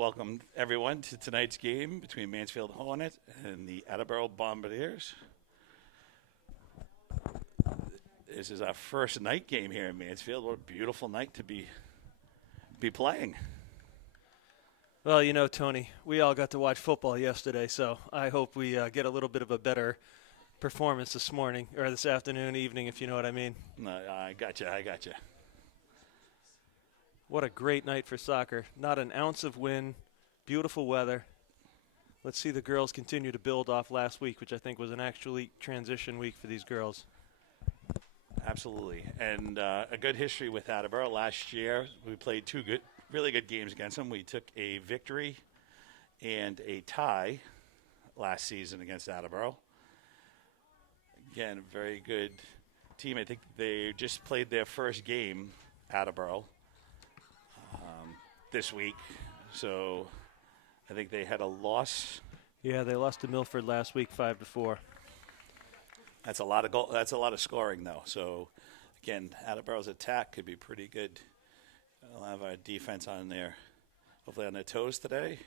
welcome everyone to tonight's game between Mansfield Hornets and the Attleboro Bombardiers. This is our first night game here in Mansfield. What a beautiful night to be playing. Well, you know, Tony, we all got to watch football yesterday, so I hope we get a little bit of a better performance this morning, or this afternoon, evening, if you know what I mean. No, I gotcha. What a great night for soccer. Not an ounce of wind, beautiful weather. Let's see the girls continue to build off last week, which I think was an actually transition week for these girls. Absolutely. And a good history with Attleboro. Last year, we played really good games against them. We took a victory and a tie last season against Attleboro. Again, a very good team. I think they just played their first game, Attleboro, this week. So I think they had a loss. Yeah, they lost to Milford last week, 5-4. That's a lot of That's a lot of scoring, though. So again, Attleboro's attack could be pretty good. We'll have our defense on there, hopefully on their toes today.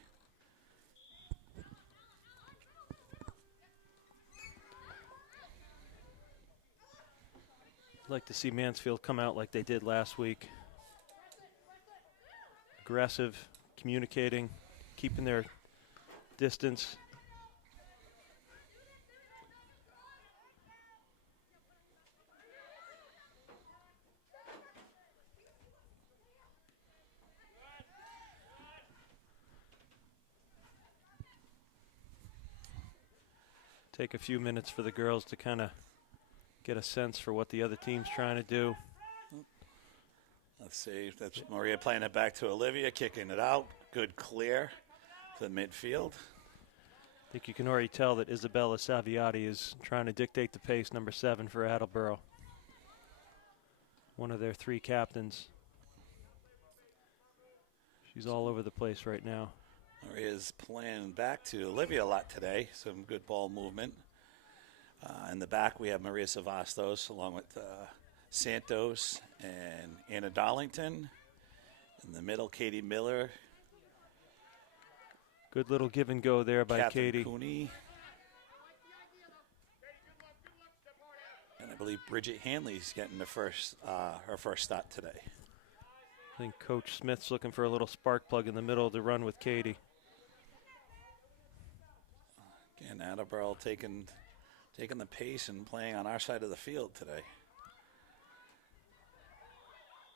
I'd like to see Mansfield come out like they did last week. Aggressive, communicating, keeping their distance. Take a few minutes for the girls to kind of get a sense for what the other team's trying to do. Let's see. That's Maria playing it back to Olivia, kicking it out. Good clear to the midfield. I think you can already tell that Isabella Saviotti is trying to dictate the pace, number 7 for Attleboro. One of their 3 captains. She's all over the place right now. Maria's playing back to Olivia a lot today. Some good ball movement. In the back, we have Maria Savastos along with Santos and Anna Darlington. In the middle, Katie Miller. Good little give and go there by Catherine Katie. Cooney. And I believe Bridget Hanley's getting her first start today. I think Coach Smith's looking for a little spark plug in the middle of the run with Katie. Again, Attleboro taking the pace and playing on our side of the field today.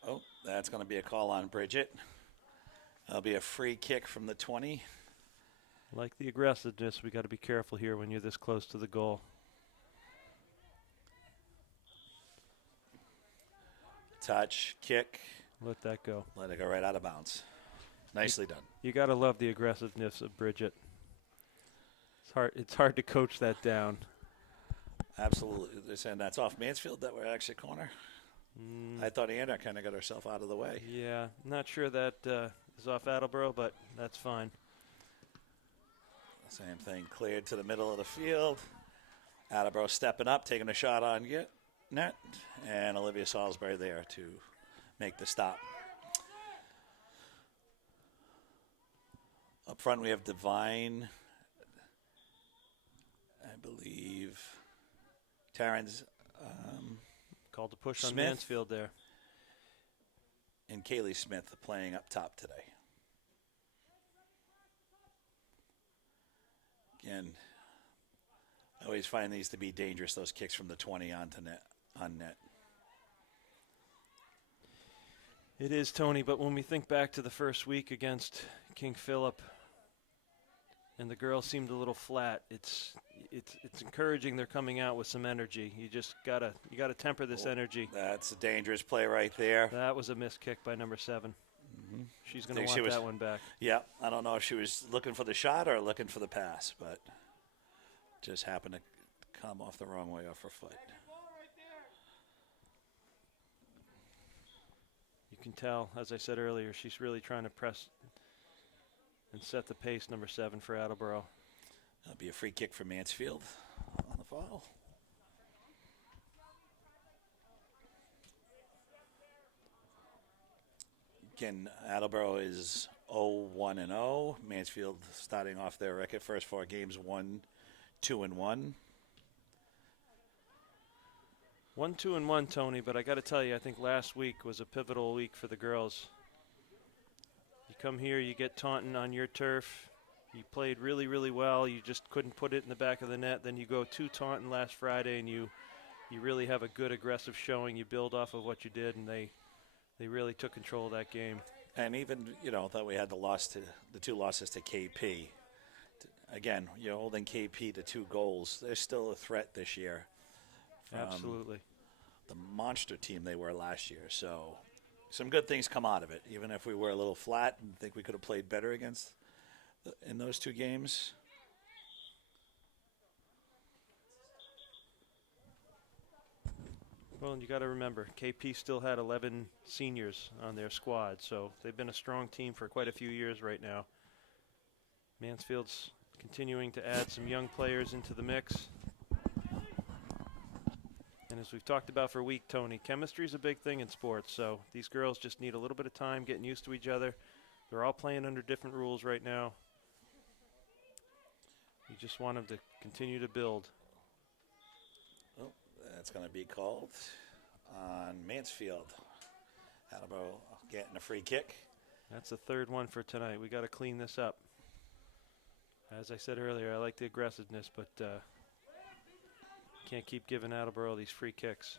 Oh, that's going to be a call on Bridget. That'll be a free kick from the 20. Like the aggressiveness, we got to be careful here when you're this close to the goal. Touch, kick. Let that go. Let it go right out of bounds. Nicely done. You got to love the aggressiveness of Bridget. It's hard to coach that down. Absolutely. And that's off Mansfield that we're actually corner. I thought Anna kind of got herself out of the way. Yeah, not sure that is off Attleboro, but that's fine. Same thing, cleared to the middle of the field. Attleboro stepping up, taking a shot on net, and Olivia Salisbury there to make the stop. Up front, we have Divine, I believe, Taryn's called to push Smith on Mansfield there. And Kaylee Smith playing up top today. Again, I always find these to be dangerous, those kicks from the 20 on net. It is, Tony, but when we think back to the first week against King Philip and the girls seemed a little flat, it's encouraging they're coming out with some energy. You just gotta temper this energy. That's a dangerous play right there. That was a missed kick by number 7. Mm-hmm. She's going to want that one back. Yeah, I don't know if she was looking for the shot or looking for the pass, but just happened to come off the wrong way off her foot. You can tell, as I said earlier, she's really trying to press and set the pace, number 7 for Attleboro. That'll be a free kick for Mansfield on the foul. Again, Attleboro is 0-1-0. Mansfield starting off their record. First 4 games, 1-2-1. 1-2-1, Tony. But I got to tell you, I think last week was a pivotal week for the girls. You come here, you get Taunton on your turf. You played really, really well. You just couldn't put it in the back of the net. Then you go to Taunton last Friday, and you really have a good aggressive showing. You build off of what you did, and they really took control of that game. And even, that we had the 2 losses to KP. Again, you're holding KP to 2 goals. They're still a threat this year. Absolutely. The monster team they were last year. So some good things come out of it, even if we were a little flat and think we could have played better in those 2 games. Well, and you got to remember, KP still had 11 seniors on their squad, so they've been a strong team for quite a few years right now. Mansfield's continuing to add some young players into the mix. And as we've talked about for a week, Tony, chemistry is a big thing in sports, so these girls just need a little bit of time getting used to each other. They're all playing under different rules right now. You just want them to continue to build. Oh, that's going to be called on Mansfield. Attleboro getting a free kick. That's the 3rd one for tonight. We got to clean this up. As I said earlier, I like the aggressiveness, but can't keep giving Attleboro these free kicks.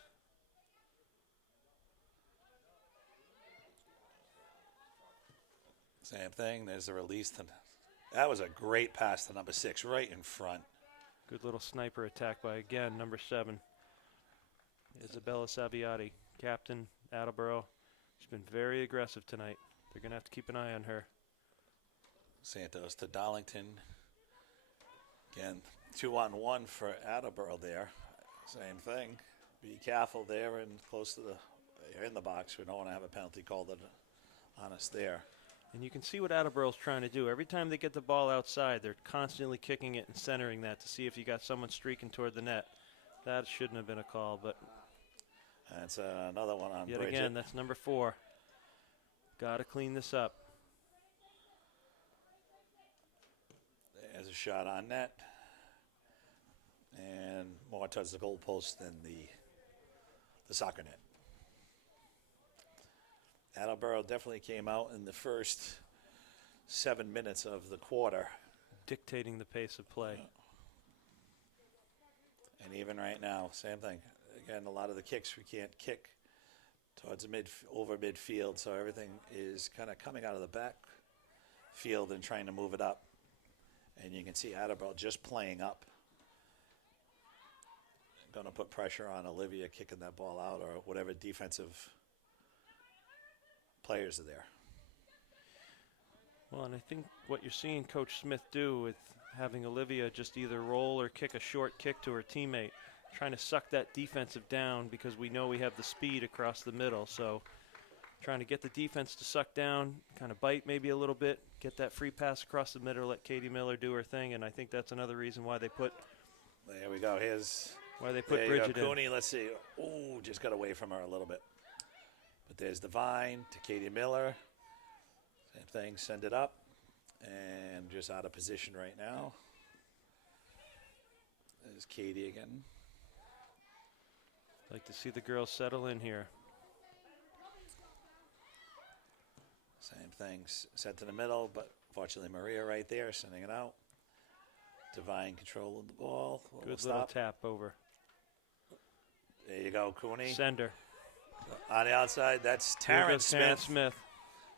Same thing. There's a release. That was a great pass to number 6, right in front. Good little sniper attack by, again, number 7. Isabella Saviati, captain, Attleboro. She's been very aggressive tonight. They're going to have to keep an eye on her. Santos to Darlington. Again, 2-on-1 for Attleboro there. Same thing. Be careful there and close to in the box. We don't want to have a penalty called on us there. And you can see what Attleboro's trying to do. Every time they get the ball outside, they're constantly kicking it and centering that to see if you got someone streaking toward the net. That shouldn't have been a call, but that's another one on yet Bridget. again, that's number 4. Got to clean this up. There's a shot on net. And more towards the goal post than the soccer net. Attleboro definitely came out in the first 7 minutes of the quarter. Dictating the pace of play. And even right now, same thing. Again, a lot of the kicks we can't kick towards over midfield, so everything is kind of coming out of the back field and trying to move it up. And you can see Attleboro just playing up. Going to put pressure on Olivia kicking that ball out or whatever defensive players are there. Well, and I think what you're seeing Coach Smith do with having Olivia just either roll or kick a short kick to her teammate, trying to suck that defensive down because we know we have the speed across the middle. So trying to get the defense to suck down, kind of bite maybe a little bit, get that free pass across the middle, let Katie Miller do her thing. And I think that's another reason why they put There we go. why they put Bridget in. Cooney, let's see. Ooh, just got away from her a little bit. But there's Devine to Katie Miller. Same thing, send it up. And just out of position right now. There's Katie again. Like to see the girls settle in here. Same thing, set to the middle, but fortunately Maria right there, sending it out. Devine control of the ball. Good little tap over. There you go, Cooney. Sender. On the outside, that's Taryn Smith. Smith.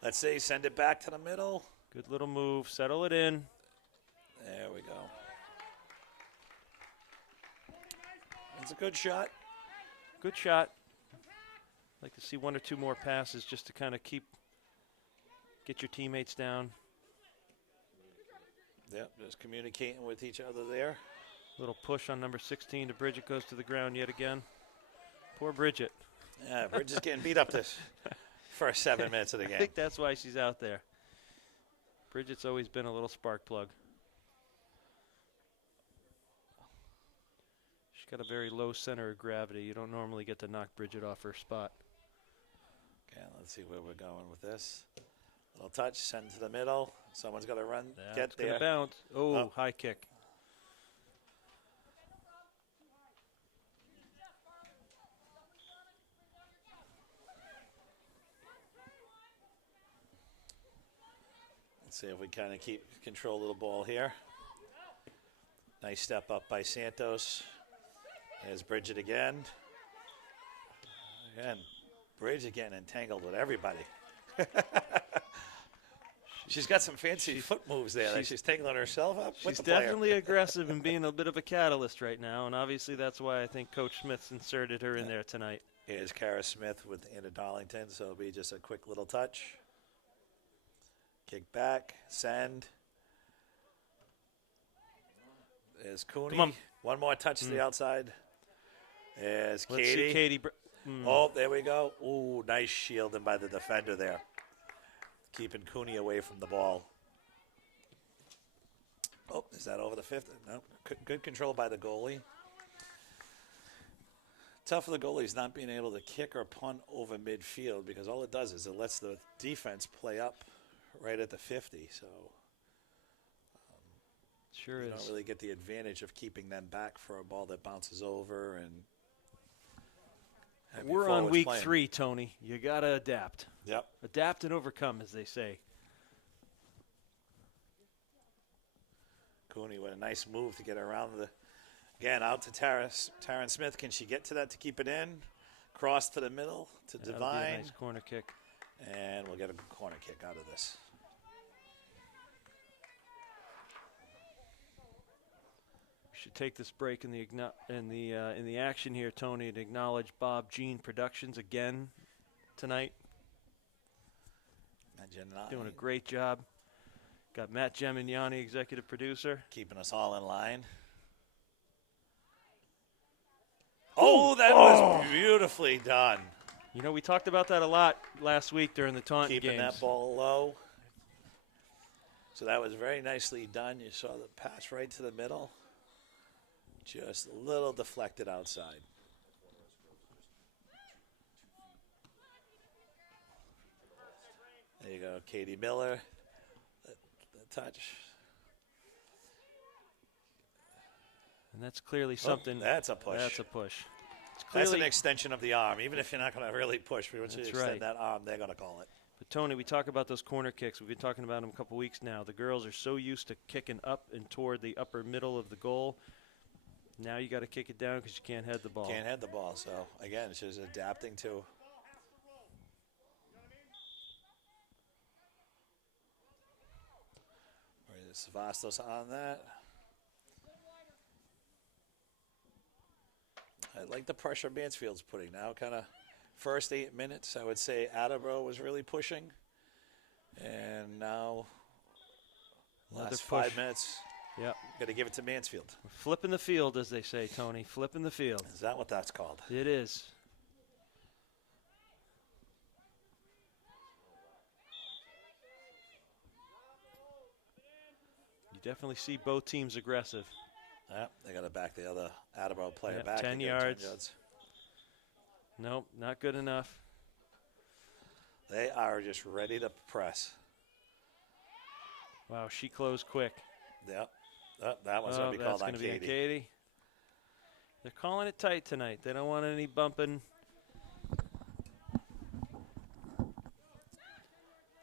Let's see, send it back to the middle. Good little move. Settle it in. There we go. It's a good shot. Good shot. Like to see 1 or 2 more passes just to kind of get your teammates down. Yep, just communicating with each other there. Little push on number 16 to Bridget, goes to the ground yet again. Poor Bridget. Yeah, Bridget's getting beat up this first 7 minutes of the game. I think that's why she's out there. Bridget's always been a little spark plug. She's got a very low center of gravity. You don't normally get to knock Bridget off her spot. Okay, let's see where we're going with this. Little touch, send to the middle. Someone's got to run, That's get there. gonna bounce. Oh, high kick. Let's see if we kind of keep control of the ball here. Nice step up by Santos. There's Bridget again. Again, Bridget getting entangled with everybody. She's got some fancy foot moves there that she's tangling herself up with She's the player. definitely aggressive and being a bit of a catalyst right now, and obviously that's why I think Coach Smith's inserted her in there tonight. Here's Kara Smith with Anna Darlington, so it'll be just a quick little touch. Kick back, send. There's Cooney. Come on. One more touch to the outside. There's Let's Katie. see Katie. Oh, there we go. Ooh, nice shielding by the defender there. Keeping Cooney away from the ball. Oh, is that over the fifth? No. Good control by the goalie. Tough for the goalies not being able to kick or punt over midfield because all it does is it lets the defense play up right at the 50. So Sure you is. don't really get the advantage of keeping them back for a ball that bounces over and have your We're on forwards week playing. 3, Tony. You got to adapt. Yep. Adapt and overcome, as they say. Cooney with a nice move to get around the. Again, out to Taryn Smith. Can she get to that to keep it in? Cross to the middle to That'll be Divine. a nice corner kick. And we'll get a corner kick out of this. We should take this break in the action here, Tony, and acknowledge Bob Jean Productions again tonight. Doing a great job. Got Matt Gemignani, executive producer. Keeping us all in line. Oh, that was beautifully done. You know, we talked about that a lot last week during the Taunton Keeping games. that ball low. So that was very nicely done. You saw the pass right to the middle. Just a little deflected outside. There you go, Katie Miller. The touch. And that's clearly something. That's a push. That's a push. It's That's clearly, an extension of the arm. Even if you're not going to really push, but once you That's extend right. that arm, they're going to call it. but Tony, we talk about those corner kicks. We've been talking about them a couple weeks now. The girls are so used to kicking up and toward the upper middle of the goal. Now you got to kick it down because you can't head the ball. Can't head the ball. So, again, it's just adapting to. Savastos on that. I like the pressure Mansfield's putting now. Kind of first 8 minutes, I would say Attleboro was really pushing. And now, Another last push. 5 minutes, Yep. got to give it to Mansfield. We're flipping the field, as they say, Tony. Flipping the field. Is that what that's called? It is. You definitely see both teams aggressive. Yeah, they got to back the other Attleboro player Yep, back. 10 and get yards. Nope, not good enough. They are just ready to press. Wow, she closed quick. Yep. That one's going to be called on that's gonna Katie. be on Katie. They're calling it tight tonight. They don't want any bumping.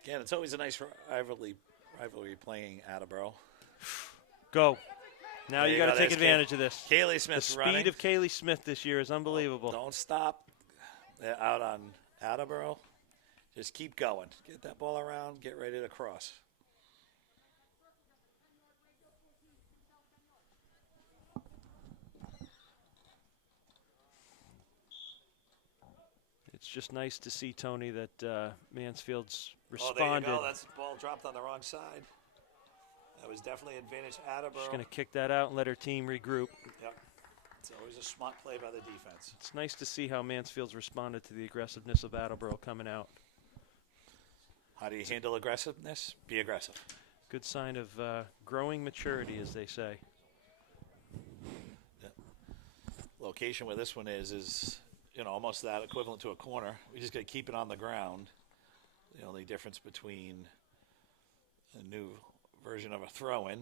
Again, it's always a nice rivalry playing Attleboro. Go. Now There you you got to go, take there's advantage of this. Kaylee The Smith's speed running. of Kaylee Smith this year is unbelievable. Don't stop. They're out on Attleboro. Just keep going. Get that ball around. Get ready to cross. It's just nice to see, Tony, that Mansfield's Oh, there you responded. go. That's the ball dropped on the wrong side. That was definitely advantage Attleboro. She's going to kick that out and let her team regroup. Yep. It's always a smart play by the defense. It's nice to see how Mansfield's responded to the aggressiveness of Attleboro coming out. How do you handle aggressiveness? Be aggressive. Good sign of growing maturity, as they say. Location where this one is almost that equivalent to a corner. We just got to keep it on the ground. The only difference between A new version of a throw-in.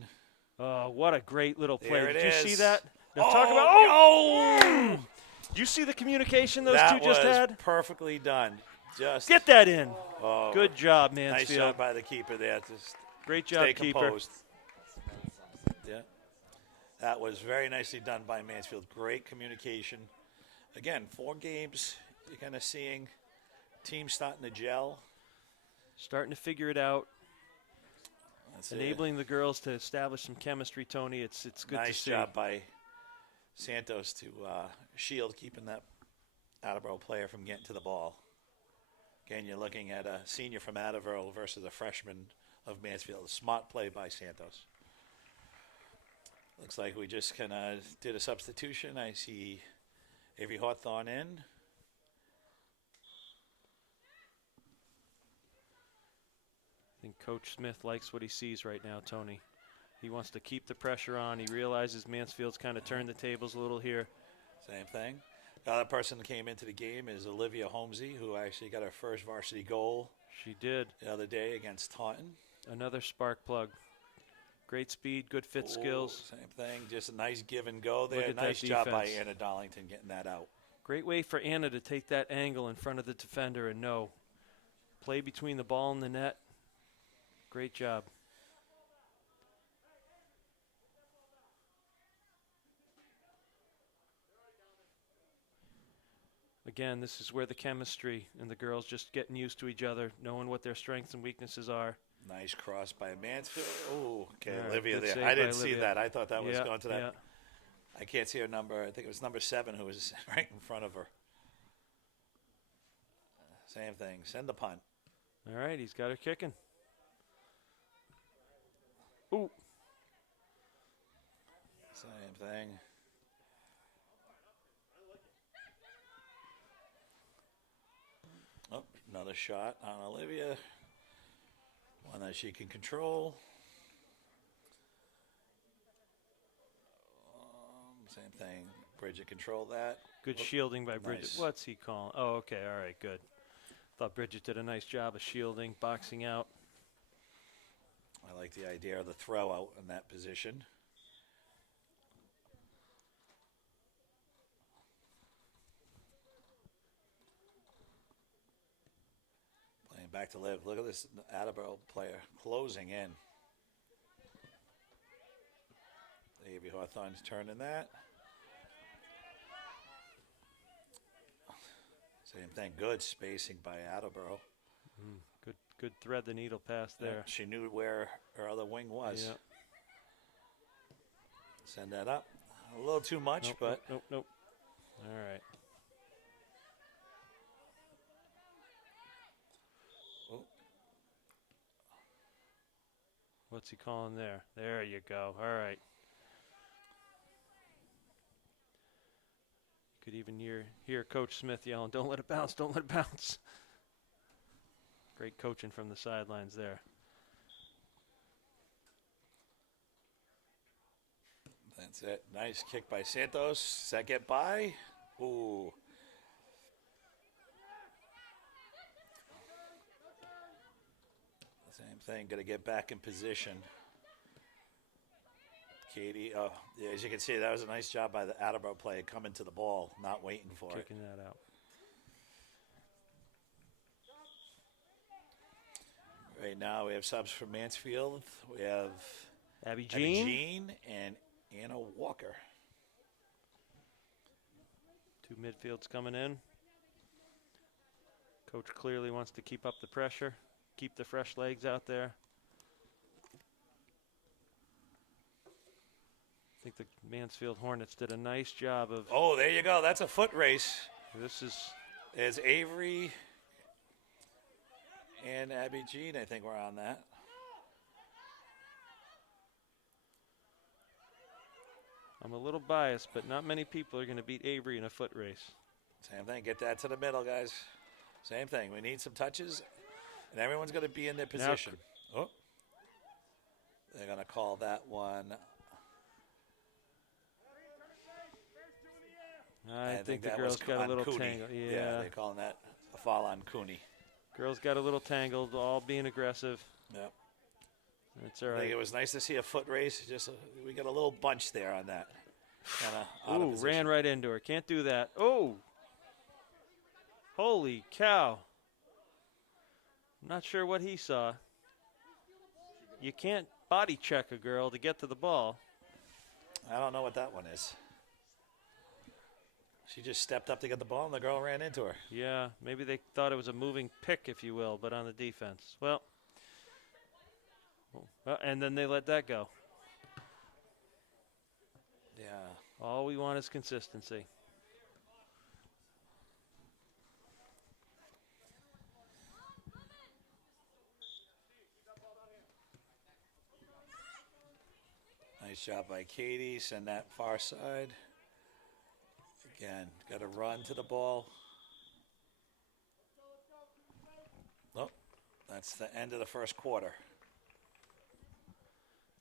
Oh, what a great little play. There it Did you see is. that? Now Oh, talk about oh! Did you see the communication those That two just was had? perfectly done. Just Get that in. oh, Good job, Mansfield. nice job by the keeper there. Just Great job, stay keeper. composed. Yeah. That was very nicely done by Mansfield. Great communication. Again, 4 games. You're kind of seeing teams starting to gel. Starting to figure it out. That's Enabling the girls to establish some chemistry, Tony. It's good to see. Nice job by Santos to shield keeping that Attleboro player from getting to the ball. Again, you're looking at a senior from Attleboro versus a freshman of Mansfield. A smart play by Santos. Looks like we just kind of did a substitution. I see Avery Hawthorne in. I think Coach Smith likes what he sees right now, Tony. He wants to keep the pressure on. He realizes Mansfield's kind of turned the tables a little here. Same thing. The other person that came into the game is Olivia Holmesy, who actually got her first varsity goal She did. the other day against Taunton. Another spark plug. Great speed, good fit skills. Same thing. Just a nice give and go Look there. at that Nice job by defense. Anna Darlington getting that out. Great way for Anna to take that angle in front of the defender and know. Play between the ball and the net. Great job. Again, this is where the chemistry and the girls just getting used to each other, knowing what their strengths and weaknesses are. Nice cross by Mansfield. Oh, okay, All right, Olivia good there. save I by didn't see Olivia. that. I thought that was Yeah, going to that. yeah. I can't see her number. I think it was number 7 who was right in front of her. Same thing. Send the punt. All right, he's got her kicking. Ooh. Same thing. Oh, another shot on Olivia. One that she can control. Same thing. Bridget controlled that. Good shielding by Bridget. Nice. What's he calling? Oh, okay. All right, good. Thought Bridget did a nice job of shielding, boxing out. I like the idea of the throw out in that position. Playing back to Liv. Look at this Attleboro player closing in. Avery Hawthorne's turning that. Same thing. Good spacing by Attleboro. Good thread the needle pass there. She knew where her other wing was. Yeah. Send that up. A little too much, Nope, but nope. All right. Oh. What's he calling there? There you go. All right. You could even hear Coach Smith yelling, "Don't let it bounce, don't let it bounce." Great coaching from the sidelines there. that's it. Nice kick by Santos. Does that get by? Ooh. Same thing. Got to get back in position. Katie, yeah, as you can see, that was a nice job by the Attleboro player coming to the ball, not waiting for it. Kicking that out. Right now, we have subs for Mansfield. We have Abby Abby Jean. Jean and Anna Walker. 2 midfields coming in. Coach clearly wants to keep up the pressure, keep the fresh legs out there. I think the Mansfield Hornets did a nice job of. Oh, there you go. That's a foot race. This is. As Avery and Abby Jean, I think we're on that. I'm a little biased, but not many people are going to beat Avery in a foot race. Same thing. Get that to the middle, guys. Same thing. We need some touches, and everyone's going to be in their position. Oh, they're going to call that one. I think the that girls was got a on little Cooney. tangled. Yeah, they're calling that a foul on Cooney. Girls got a little tangled, all being aggressive. Yep. That's all I think right. it was nice to see a foot race. Just we got a little bunch there on that. Kinda out of Ooh, position. ran right into her. Can't do that. Oh! Holy cow. I'm not sure what he saw. You can't body check a girl to get to the ball. I don't know what that one is. She just stepped up to get the ball, and the girl ran into her. Yeah, maybe they thought it was a moving pick, if you will, but on the defense. Well, and then they let that go. Yeah. All we want is consistency. Nice job by Katie. Send that far side. Again, got to run to the ball. Oh, that's the end of the first quarter.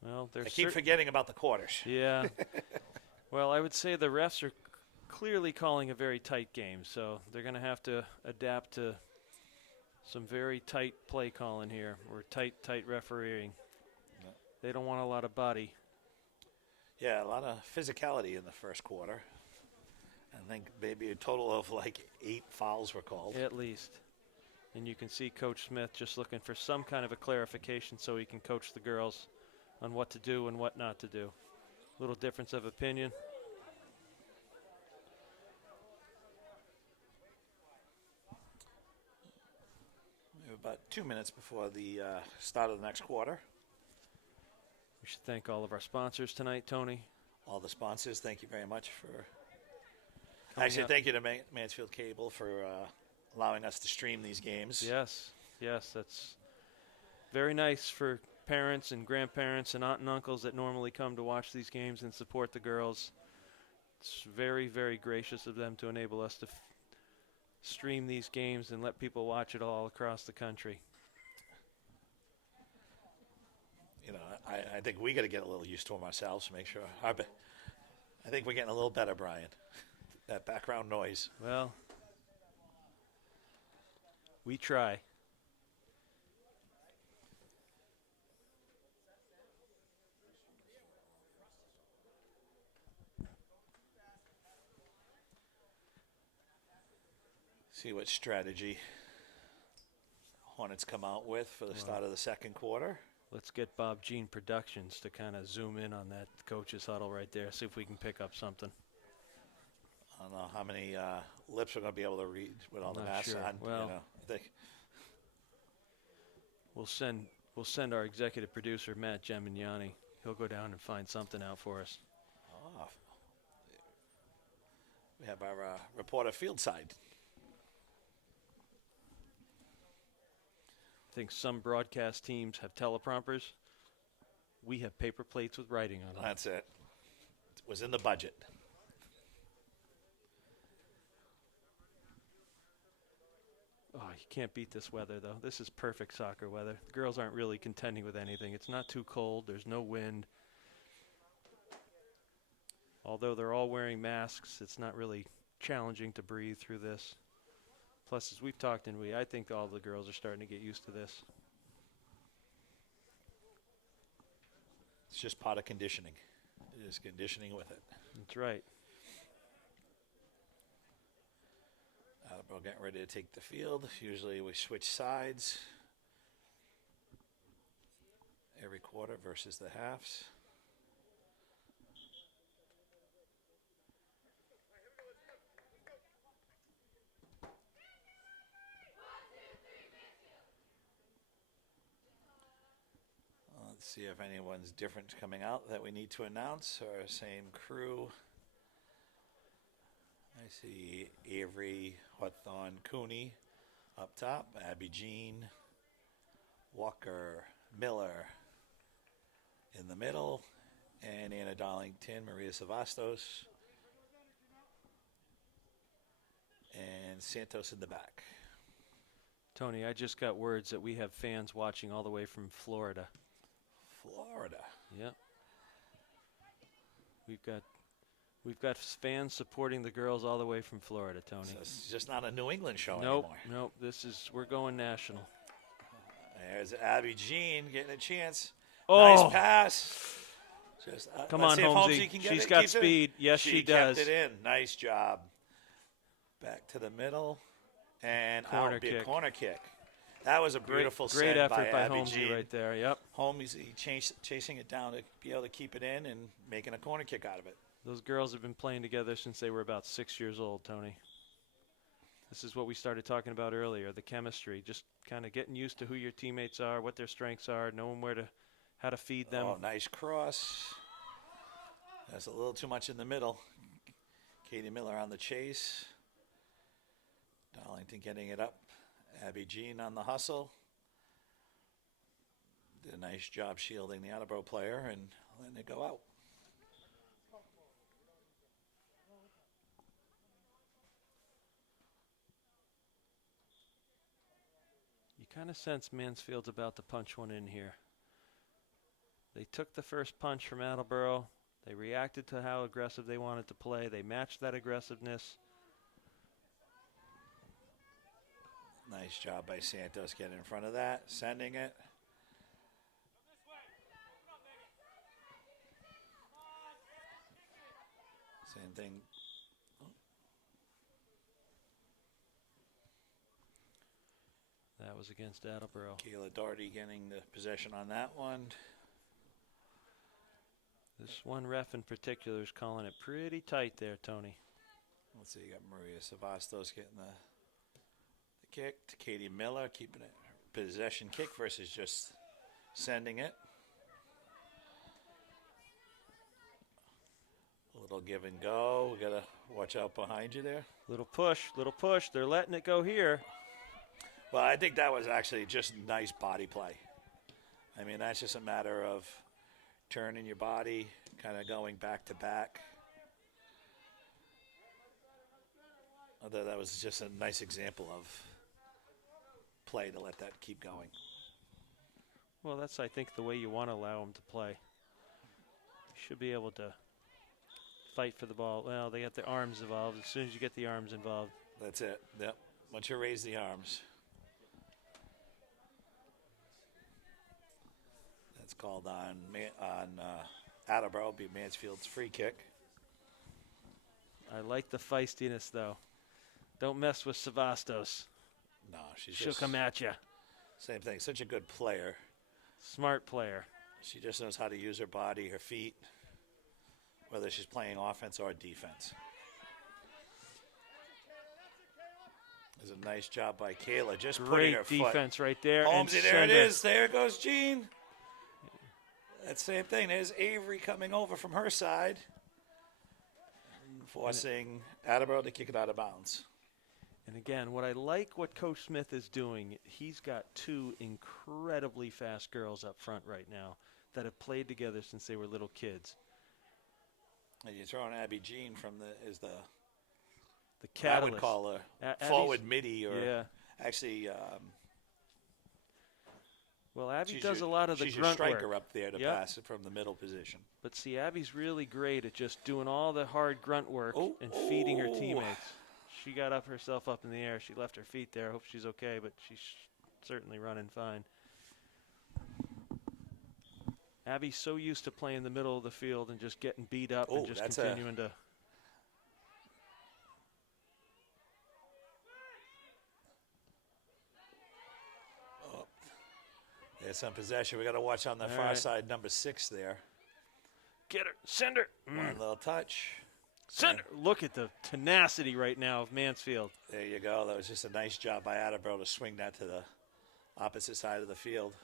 Well, I keep forgetting about the quarters. Yeah. Well, I would say the refs are clearly calling a very tight game, so they're going to have to adapt to some very tight play calling here, or tight refereeing. Yeah. They don't want a lot of body. Yeah, a lot of physicality in the first quarter. I think maybe a total of like 8 fouls were called. At least. And you can see Coach Smith just looking for some kind of a clarification so he can coach the girls on what to do and what not to do. Little difference of opinion. We have about 2 minutes before the start of the next quarter. We should thank all of our sponsors tonight, Tony. All the sponsors, thank you very much for. Coming Actually, up. thank you to Mansfield Cable for allowing us to stream these games. Yes, that's very nice for parents and grandparents and aunt and uncles that normally come to watch these games and support the girls. It's very, very gracious of them to enable us to stream these games and let people watch it all across the country. You know, I think we got to get a little used to them ourselves. Make sure. I think we're getting a little better, Brian. That background noise. Well, we try. See what strategy Hornets come out with for the start of the second quarter. Let's get Bob Jean Productions to kind of zoom in on that coach's huddle right there, see if we can pick up something. I don't know how many lips we're going to be able to read with all the Not masks sure. on. Well, you know, I think we'll send our executive producer, Matt Gemignani. He'll go down and find something out for us. we have our reporter fieldside. I think some broadcast teams have teleprompters. We have paper plates with writing on them. That's it. It was in the budget. Oh, you can't beat this weather, though. This is perfect soccer weather. The girls aren't really contending with anything. It's not too cold. There's no wind. Although they're all wearing masks, it's not really challenging to breathe through this. Plus, as we've talked, I think all the girls are starting to get used to this. It's just part of conditioning. It is conditioning with it. That's right. Attleboro getting ready to take the field. Usually we switch sides every quarter versus the halves. Let's see if anyone's different coming out that we need to announce, or same crew. I see Avery, Hawthorne, Cooney up top, Abby Jean, Walker, Miller in the middle, and Anna Darlington, Maria Savastos, and Santos in the back. Tony, I just got words that we have fans watching all the way from Florida. Florida. Yep. We've got fans supporting the girls all the way from Florida, Tony. So it's just not a New England show Nope, anymore. we're going national. There's Abby Jean getting a chance. Oh. Nice pass. Just Come let's on, see if Holmesy. Holmesy can get She's it. got Keeps it in. speed. Yes, she does. Kept it in. Nice job. Back to the middle. And Corner out. Be a kick. corner kick. That was a beautiful Great send effort by Abby Holmesy Jean. right there. Yep. Holmesy chasing it down to be able to keep it in and making a corner kick out of it. Those girls have been playing together since they were about 6 years old, Tony. This is what we started talking about earlier, the chemistry. Just kind of getting used to who your teammates are, what their strengths are, knowing how to feed them. Oh, nice cross. That's a little too much in the middle. Katie Miller on the chase. Darlington getting it up. Abby Jean on the hustle. Did a nice job shielding the Attleboro player and letting it go out. You kind of sense Mansfield's about to punch one in here. They took the first punch from Attleboro. They reacted to how aggressive they wanted to play. They matched that aggressiveness. Nice job by Santos getting in front of that, sending it. Same thing. That was against Attleboro. Kayla Doherty getting the possession on that one. This one ref in particular is calling it pretty tight there, Tony. Let's see, you got Maria Savastos getting the kick to Katie Miller, keeping it possession kick versus just sending it. A little give and go. We got to watch out behind you there. Little push. They're letting it go here. Well, I think that was actually just nice body play. I mean, that's just a matter of turning your body, kind of going back to back. Although that was just a nice example of play to let that keep going. Well, that's, I think, the way you want to allow them to play. You should be able to fight for the ball. Well, they got the arms involved. As soon as you get the arms involved. That's it. Yep. Once you raise the arms. That's called on Attleboro. Be Mansfield's free kick. I like the feistiness, though. Don't mess with Savastos. No, She'll come at you. Same thing. Such a good player. Smart player. She just knows how to use her body, her feet, whether she's playing offense or defense. There's a nice job by Kayla, just putting her Great defense right there. Holmesy, there it is. There goes Jean. That same thing. There's Avery coming over from her side, forcing Attleboro to kick it out of bounds. And again, what Coach Smith is doing, he's got two incredibly fast girls up front right now that have played together since they were little kids. And you're throwing Abby Jean the catalyst. I would call her Abby's, forward midi, or yeah. actually. Well, Abby does a lot of the grunt grunt work. She's your striker up there to pass it from the middle position. But see, Abby's really great at just doing all the hard grunt work and feeding her teammates. She got herself up in the air. She left her feet there. I hope she's okay, but she's certainly running fine. Abby's so used to playing the middle of the field and just getting beat up and just continuing to. There's some possession. We got to watch on the far side, number 6 there. Get her. Send her. One little touch. Send her. Look at the tenacity right now of Mansfield. There you go. That was just a nice job by Attleboro to swing that to the opposite side of the field.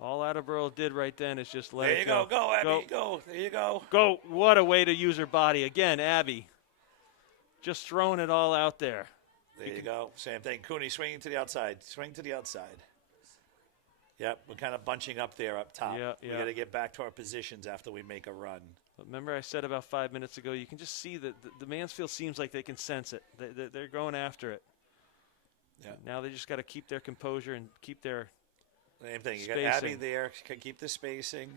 All Attleboro did right then is just let there it go. You go. Go, Abby. Go. There you go. Go. What a way to use her body. Again, Abby. Just throwing it all out there. There you go. Same thing. Cooney swinging to the outside. Swing to the outside. Yep, we're kind of bunching up there up top. Yeah. We got to get back to our positions after we make a run. But remember I said about 5 minutes ago, you can just see that the Mansfield seems like they can sense it. They're going after it. Yeah. Now they just got to keep their composure and keep their same thing. You spacing. got Abby there. Can keep the spacing.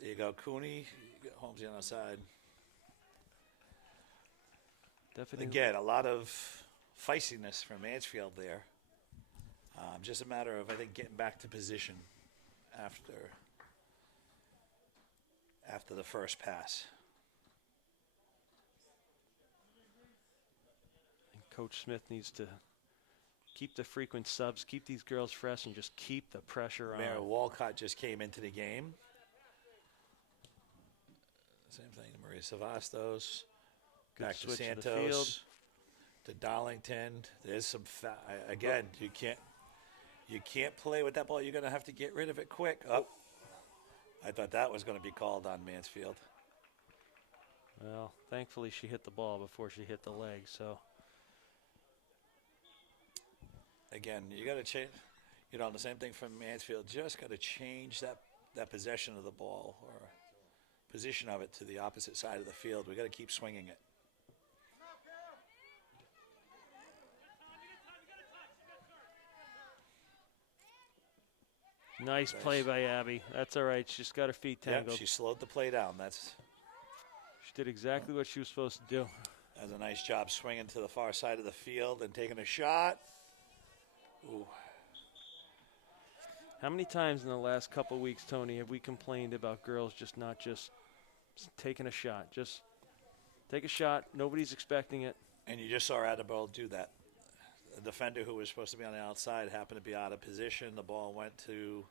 There you go, Cooney. You got Holmesy on the side. Definitely. Again, a lot of feistiness from Mansfield there. Just a matter of, I think, getting back to position after after the first pass. Coach Smith needs to keep the frequent subs, keep these girls fresh, and just keep the pressure Mara on. Walcott just came into the game. Same thing to Maria Savastos. Good Back to switch of the field. Santos. To Darlington. There's some again, you can't play with that ball. You're going to have to get rid of it quick. Oh, I thought that was going to be called on Mansfield. Well, thankfully she hit the ball before she hit the leg, so. Again, you got to change, the same thing from Mansfield. Just got to change that possession of the ball or position of it to the opposite side of the field. We got to keep swinging it. Nice play by Abby. That's all right. She's got her feet tangled. Yep, she slowed the play down. She did exactly what she was supposed to do. That's a nice job swinging to the far side of the field and taking a shot. Ooh. How many times in the last couple weeks, Tony, have we complained about girls not just taking a shot? Just take a shot. Nobody's expecting it. And you just saw Attleboro do that. The defender who was supposed to be on the outside happened to be out of position. The ball went to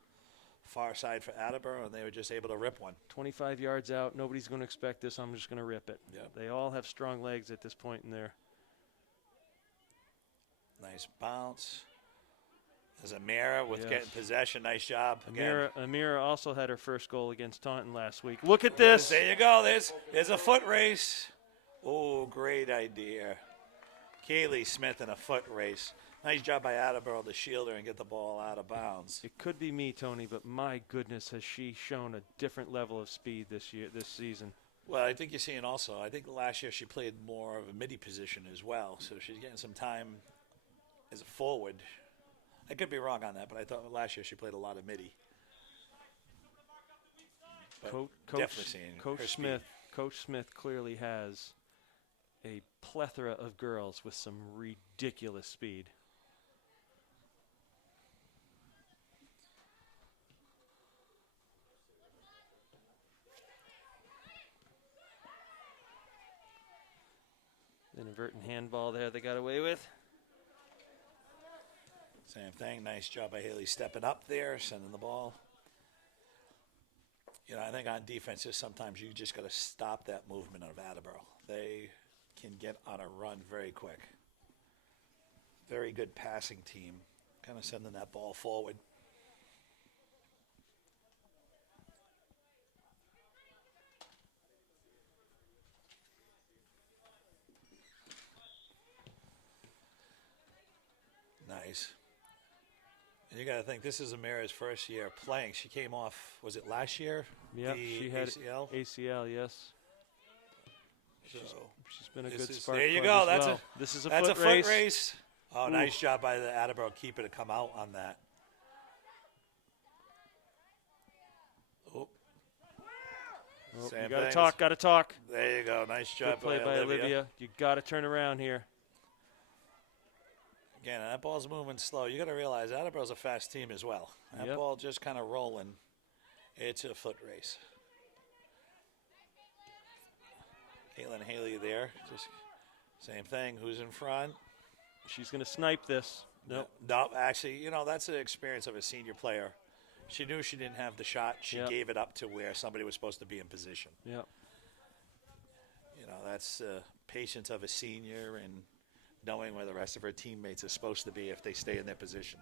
far side for Attleboro, and they were just able to rip one. 25 yards out. Nobody's going to expect this. I'm just going to rip it. Yep. They all have strong legs at this point in there. Nice bounce. There's Amira with getting possession. Nice job. Amira also had her first goal against Taunton last week. Look at this. There you go. There's a foot race. Oh, great idea. Kaylee Smith in a foot race. Nice job by Attleboro to shield her and get the ball out of bounds. It could be me, Tony, but my goodness, has she shown a different level of speed this season. Well, I think you're seeing also, I think last year she played more of a midi position as well, so she's getting some time as a forward. I could be wrong on that, but I thought last year she played a lot of midi. But definitely seeing her speed. Coach Smith clearly has a plethora of girls with some ridiculous speed. Inadvertent handball there they got away with. Same thing. Nice job by Haley stepping up there, sending the ball. I think on defense, just sometimes you just got to stop that movement of Attleboro. They can get on a run very quick. Very good passing team, kind of sending that ball forward. Nice. And you got to think, this is Amira's first year playing. She came off, was it last year? Yep, she had ACL, yes. So she's been a good spark. There you go. This is a foot race. race. Oh, nice job by the Attleboro keeper to come out on that. Oh. You got to talk. There you go. Nice job good play by Olivia. You got to turn around here. Again, that ball's moving slow. You got to realize Attleboro's a fast team as well. That ball just kind of rolling. It's a foot race. Caitlin Haley there. Just same thing. Who's in front? She's going to snipe this. Nope. No, actually, that's the experience of a senior player. She knew she didn't have the shot. She gave it up to where somebody was supposed to be in position. Yep. That's patience of a senior and knowing where the rest of her teammates are supposed to be if they stay in their position.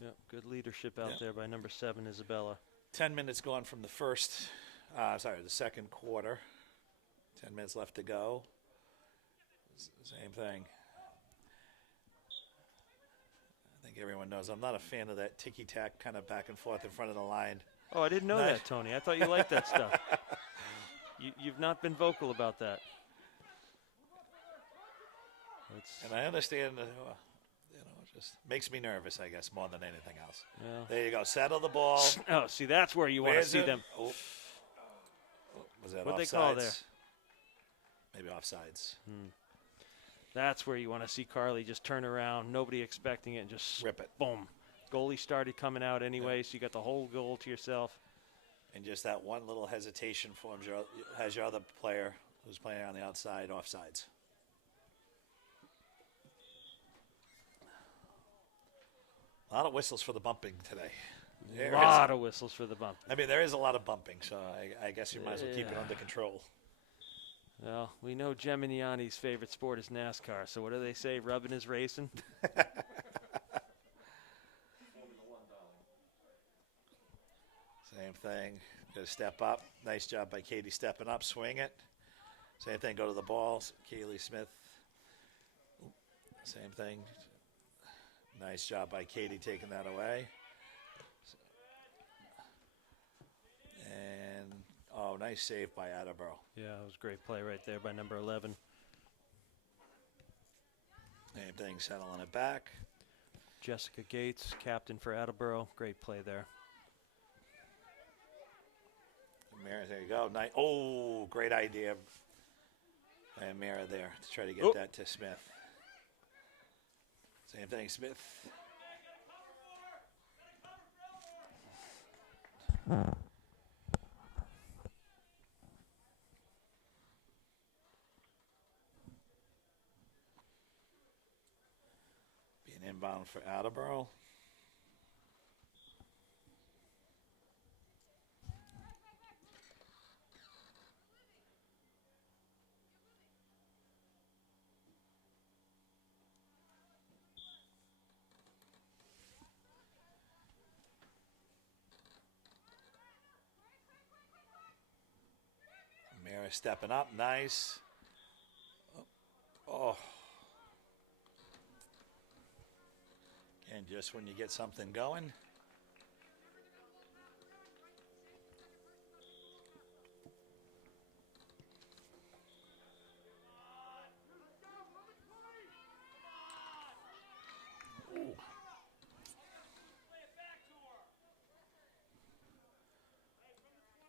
Yep, good leadership out there by number 7, Isabella. 10 minutes gone from the second quarter. 10 minutes left to go. Same thing. I think everyone knows I'm not a fan of that ticky-tack kind of back and forth in front of the line. Oh, I didn't know that, Tony. I thought you liked that stuff. You've not been vocal about that. And I understand, just makes me nervous, I guess, more than anything else. Yeah. There you go. Settle the ball. Oh, see, that's where you want to see them. Oh. Was that What'd offsides? they call there? Maybe offsides. That's where you want to see Carly just turn around, nobody expecting it, and just rip it. Boom. Goalie started coming out anyway, so you got the whole goal to yourself. And just that one little hesitation forms has your other player who's playing on the outside offsides. A lot of whistles for the bumping today. A lot of whistles for the bump. I mean, there is a lot of bumping, so I guess you might as well keep it under control. Well, we know Geminiani's favorite sport is NASCAR, so what do they say? Rubbing is racing? Same thing. Got to step up. Nice job by Katie stepping up, swing it. Same thing, go to the ball. Kaylee Smith. Same thing. Nice job by Katie taking that away. And, oh, nice save by Attleboro. Yeah, it was a great play right there by number 11. Same thing, settling it back. Jessica Gates, captain for Attleboro. Great play there. Mara, there you go. Nice. Oh, great idea. And Mara there to try to get that to Smith. Same thing, Smith. Being inbound for Attleboro. Mara stepping up, nice. Oh. And just when you get something going. Ooh.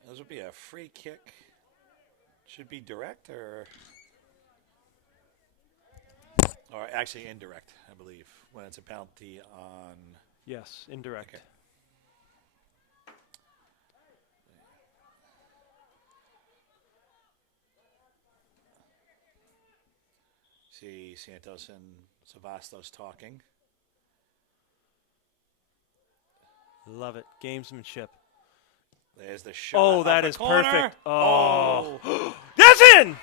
This would be a free kick. Should be direct or actually indirect, I believe, when it's a penalty on. Yes, indirect. Okay. See Santos and Savastos talking. Love it. Gamesmanship. There's the shot. Oh, that the is corner. perfect. Oh. That's in!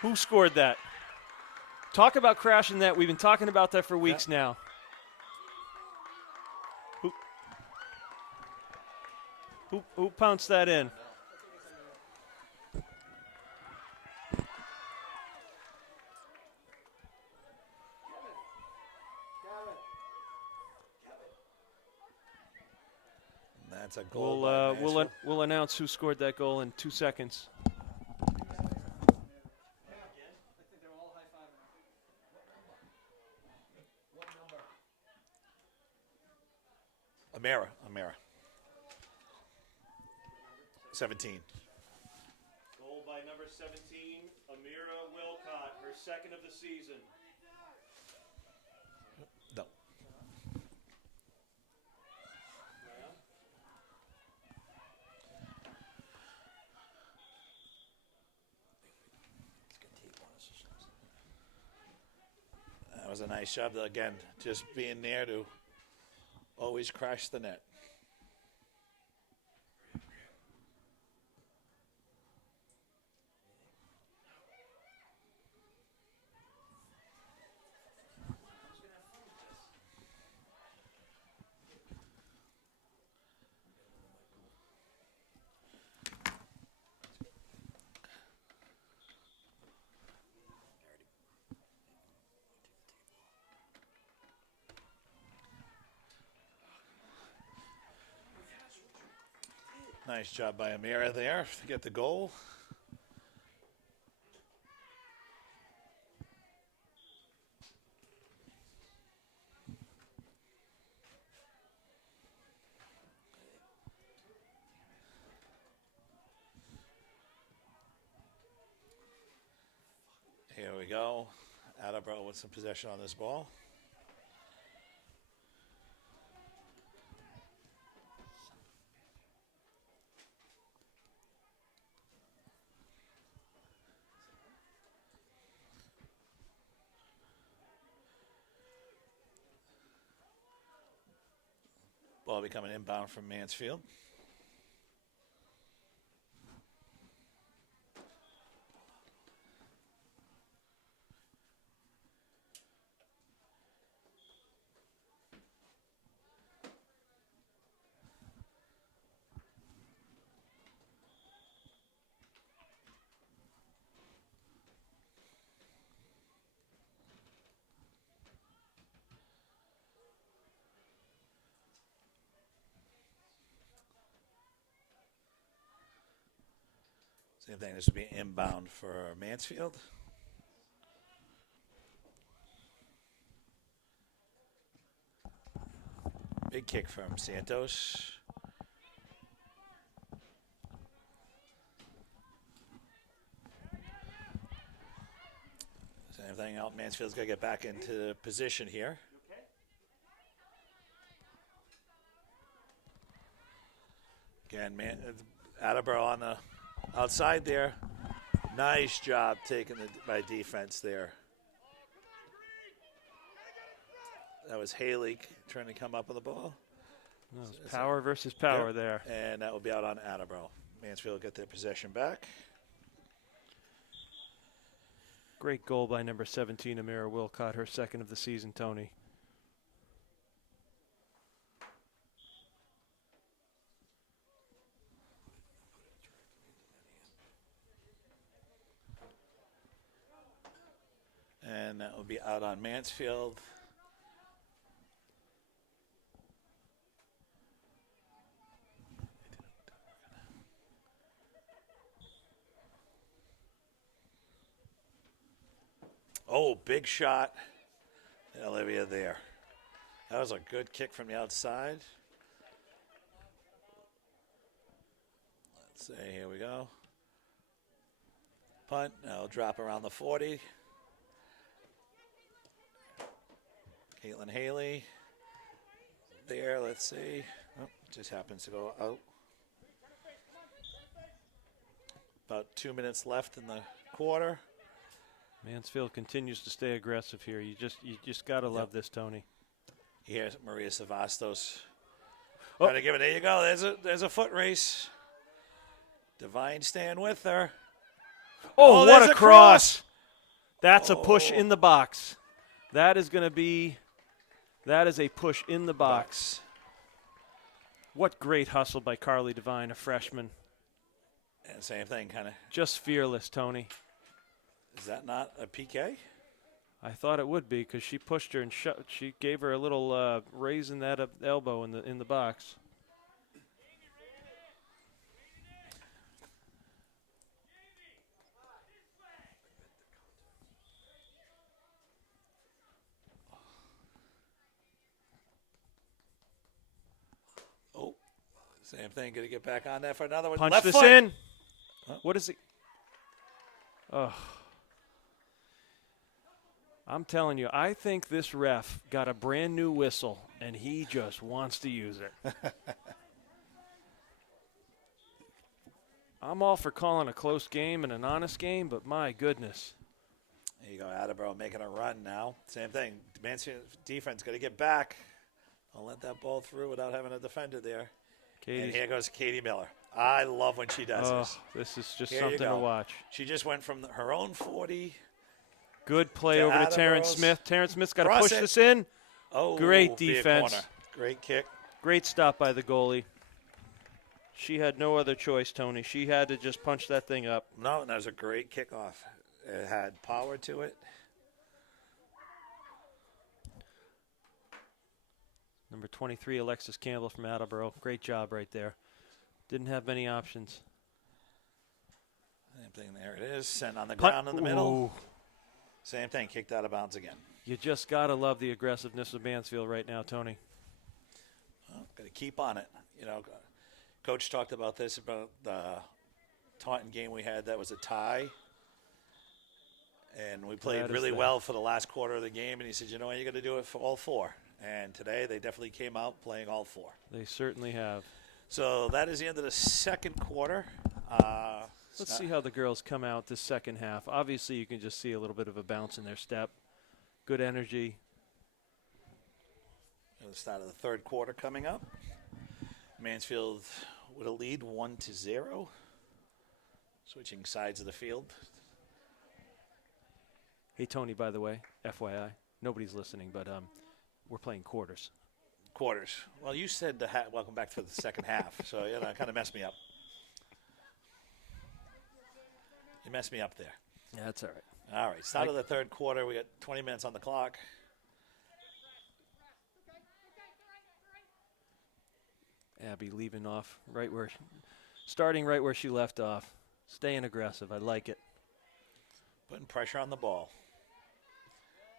Who scored that? Talk about crashing that. We've been talking about that for weeks now. Who pounced that in? That's a goal. We'll announce who scored that goal in 2 seconds. Amara. 17. Goal by number 17, Amira Wilcott, her second of the season. No. That was a nice job, again, just being there to always crash the net. Nice job by Amira there to get the goal. Here we go. Attleboro with some possession on this ball. Ball becoming inbound from Mansfield. Same thing. This would be inbound for Mansfield. Big kick from Santos. Same thing out. Mansfield's got to get back into position here. Again, Attleboro on the outside there. Nice job taken by defense there. That was Haley trying to come up with the ball. No, power versus power there. And that will be out on Attleboro. Mansfield will get their possession back. Great goal by number 17, Amira Wilcott, her second of the season, Tony. And that will be out on Mansfield. Oh, big shot. Olivia there. That was a good kick from the outside. Let's see, here we go. Punt, now drop around the 40. Caitlin Haley there, let's see. Oh, just happens to go out. About 2 minutes left in the quarter. Mansfield continues to stay aggressive here. You just got to love this, Tony. Here's Maria Savastos. Trying to give it. There you go. There's a foot race. Divine staying with her. Oh, what a cross. That's a push in the box. That is going to be – that is a push in the box. What great hustle by Carly Devine, a freshman. And same thing, kind of. Just fearless, Tony. Is that not a PK? I thought it would be because she pushed her and she gave her a little raise in that elbow in the box. Oh, same thing. Going to get back on that for another one. Punch Left this foot. in. Huh? What is it? Oh. I'm telling you, I think this ref got a brand new whistle, and he just wants to use it. I'm all for calling a close game and an honest game, but my goodness. There you go, Attleboro making a run now. Same thing. Mansfield defense got to get back. I'll let that ball through without having a defender there. And here goes Katie Miller. I love when she does this. This is just Here something to watch. She just went from her own 40. Good play over to Terrence Smith. Terrence Smith's got to push this in. Oh, great defense. Great kick. Great stop by the goalie. She had no other choice, Tony. She had to just punch that thing up. No, that was a great kickoff. It had power to it. Number 23, Alexis Campbell from Attleboro. Great job right there. Didn't have many options. Same thing. There it is. Sent on the ground in the middle. Ooh. Same thing. Kicked out of bounds again. You just got to love the aggressiveness of Mansfield right now, Tony. Well, got to keep on it. You know, Coach talked about this, about the Taunton game we had that was a tie. And we played really well for the last quarter of the game. And he said, you know what, you got to do it for all four. And today they definitely came out playing all four. They certainly have. So that is the end of the second quarter. Let's see how the girls come out this second half. Obviously, you can just see a little bit of a bounce in their step. Good energy. The start of the third quarter coming up. Mansfield with a lead 1-0. Switching sides of the field. Hey, Tony, by the way, FYI, nobody's listening, but we're playing quarters. Quarters. Well, you said welcome back to the second half, so you know, it kind of messed me up. You messed me up there. Yeah, that's all right. All right, start of the third quarter. We got 20 minutes on the clock. Abby leaving off starting right where she left off. Staying aggressive. I like it. Putting pressure on the ball.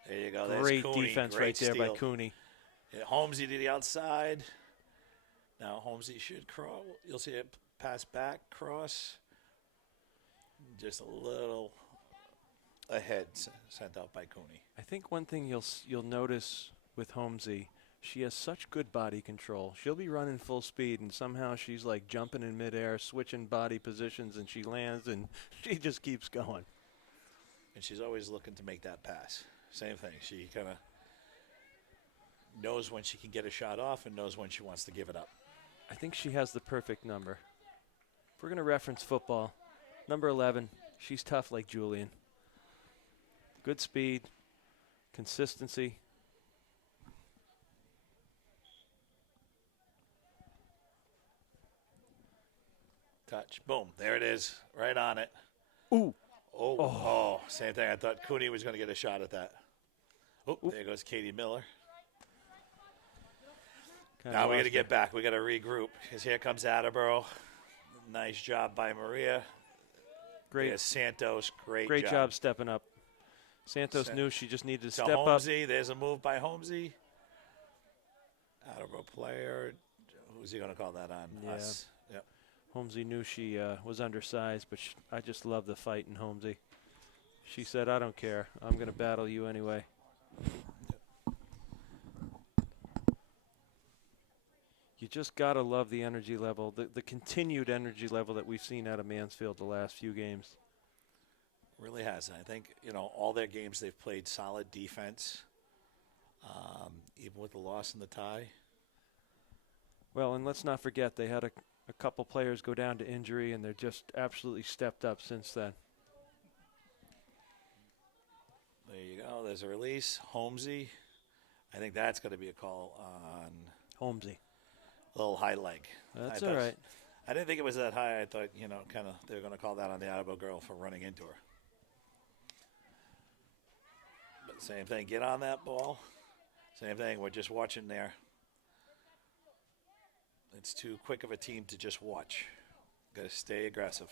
There you go. Great There's Cooney. defense Great right there steal. by Cooney. Yeah, Holmesy to the outside. Now Holmesy should cross. You'll see it pass back, cross. Just a little ahead, sent out by Cooney. I think one thing you'll notice with Holmesy, she has such good body control. She'll be running full speed, and somehow she's like jumping in midair, switching body positions, and she lands, and she just keeps going. And she's always looking to make that pass. Same thing. She kind of knows when she can get a shot off and knows when she wants to give it up. I think she has the perfect number. If we're going to reference football, number 11, she's tough like Julian. Good speed, consistency. Touch. Boom. There it is. Right on it. Ooh. Oh, same thing. I thought Cooney was going to get a shot at that. Oh, there goes Katie Miller. Now we got to get back. We got to regroup because here comes Attleboro. Nice job by Maria. Great. There's Santos. Great job stepping up. Santos knew she just needed to step Holmesy. up. There's a move by Holmesy. Attleboro player. Who's he going to call that on? Yeah. Us. Yep. Holmesy knew she was undersized, but I just love the fight in Holmesy. She said, I don't care. I'm going to battle you anyway. You just got to love the energy level, the continued energy level that we've seen out of Mansfield the last few games. Really has. I think, all their games they've played solid defense, even with the loss and the tie. Well, and let's not forget they had a couple players go down to injury, and they're just absolutely stepped up since then. There you go. There's a release. Holmesy. I think that's going to be a call on Holmesy. a little high leg. That's all right. I didn't think it was that high. I thought, kind of they were going to call that on the Attleboro girl for running into her. But same thing. Get on that ball. Same thing. We're just watching there. It's too quick of a team to just watch. Got to stay aggressive.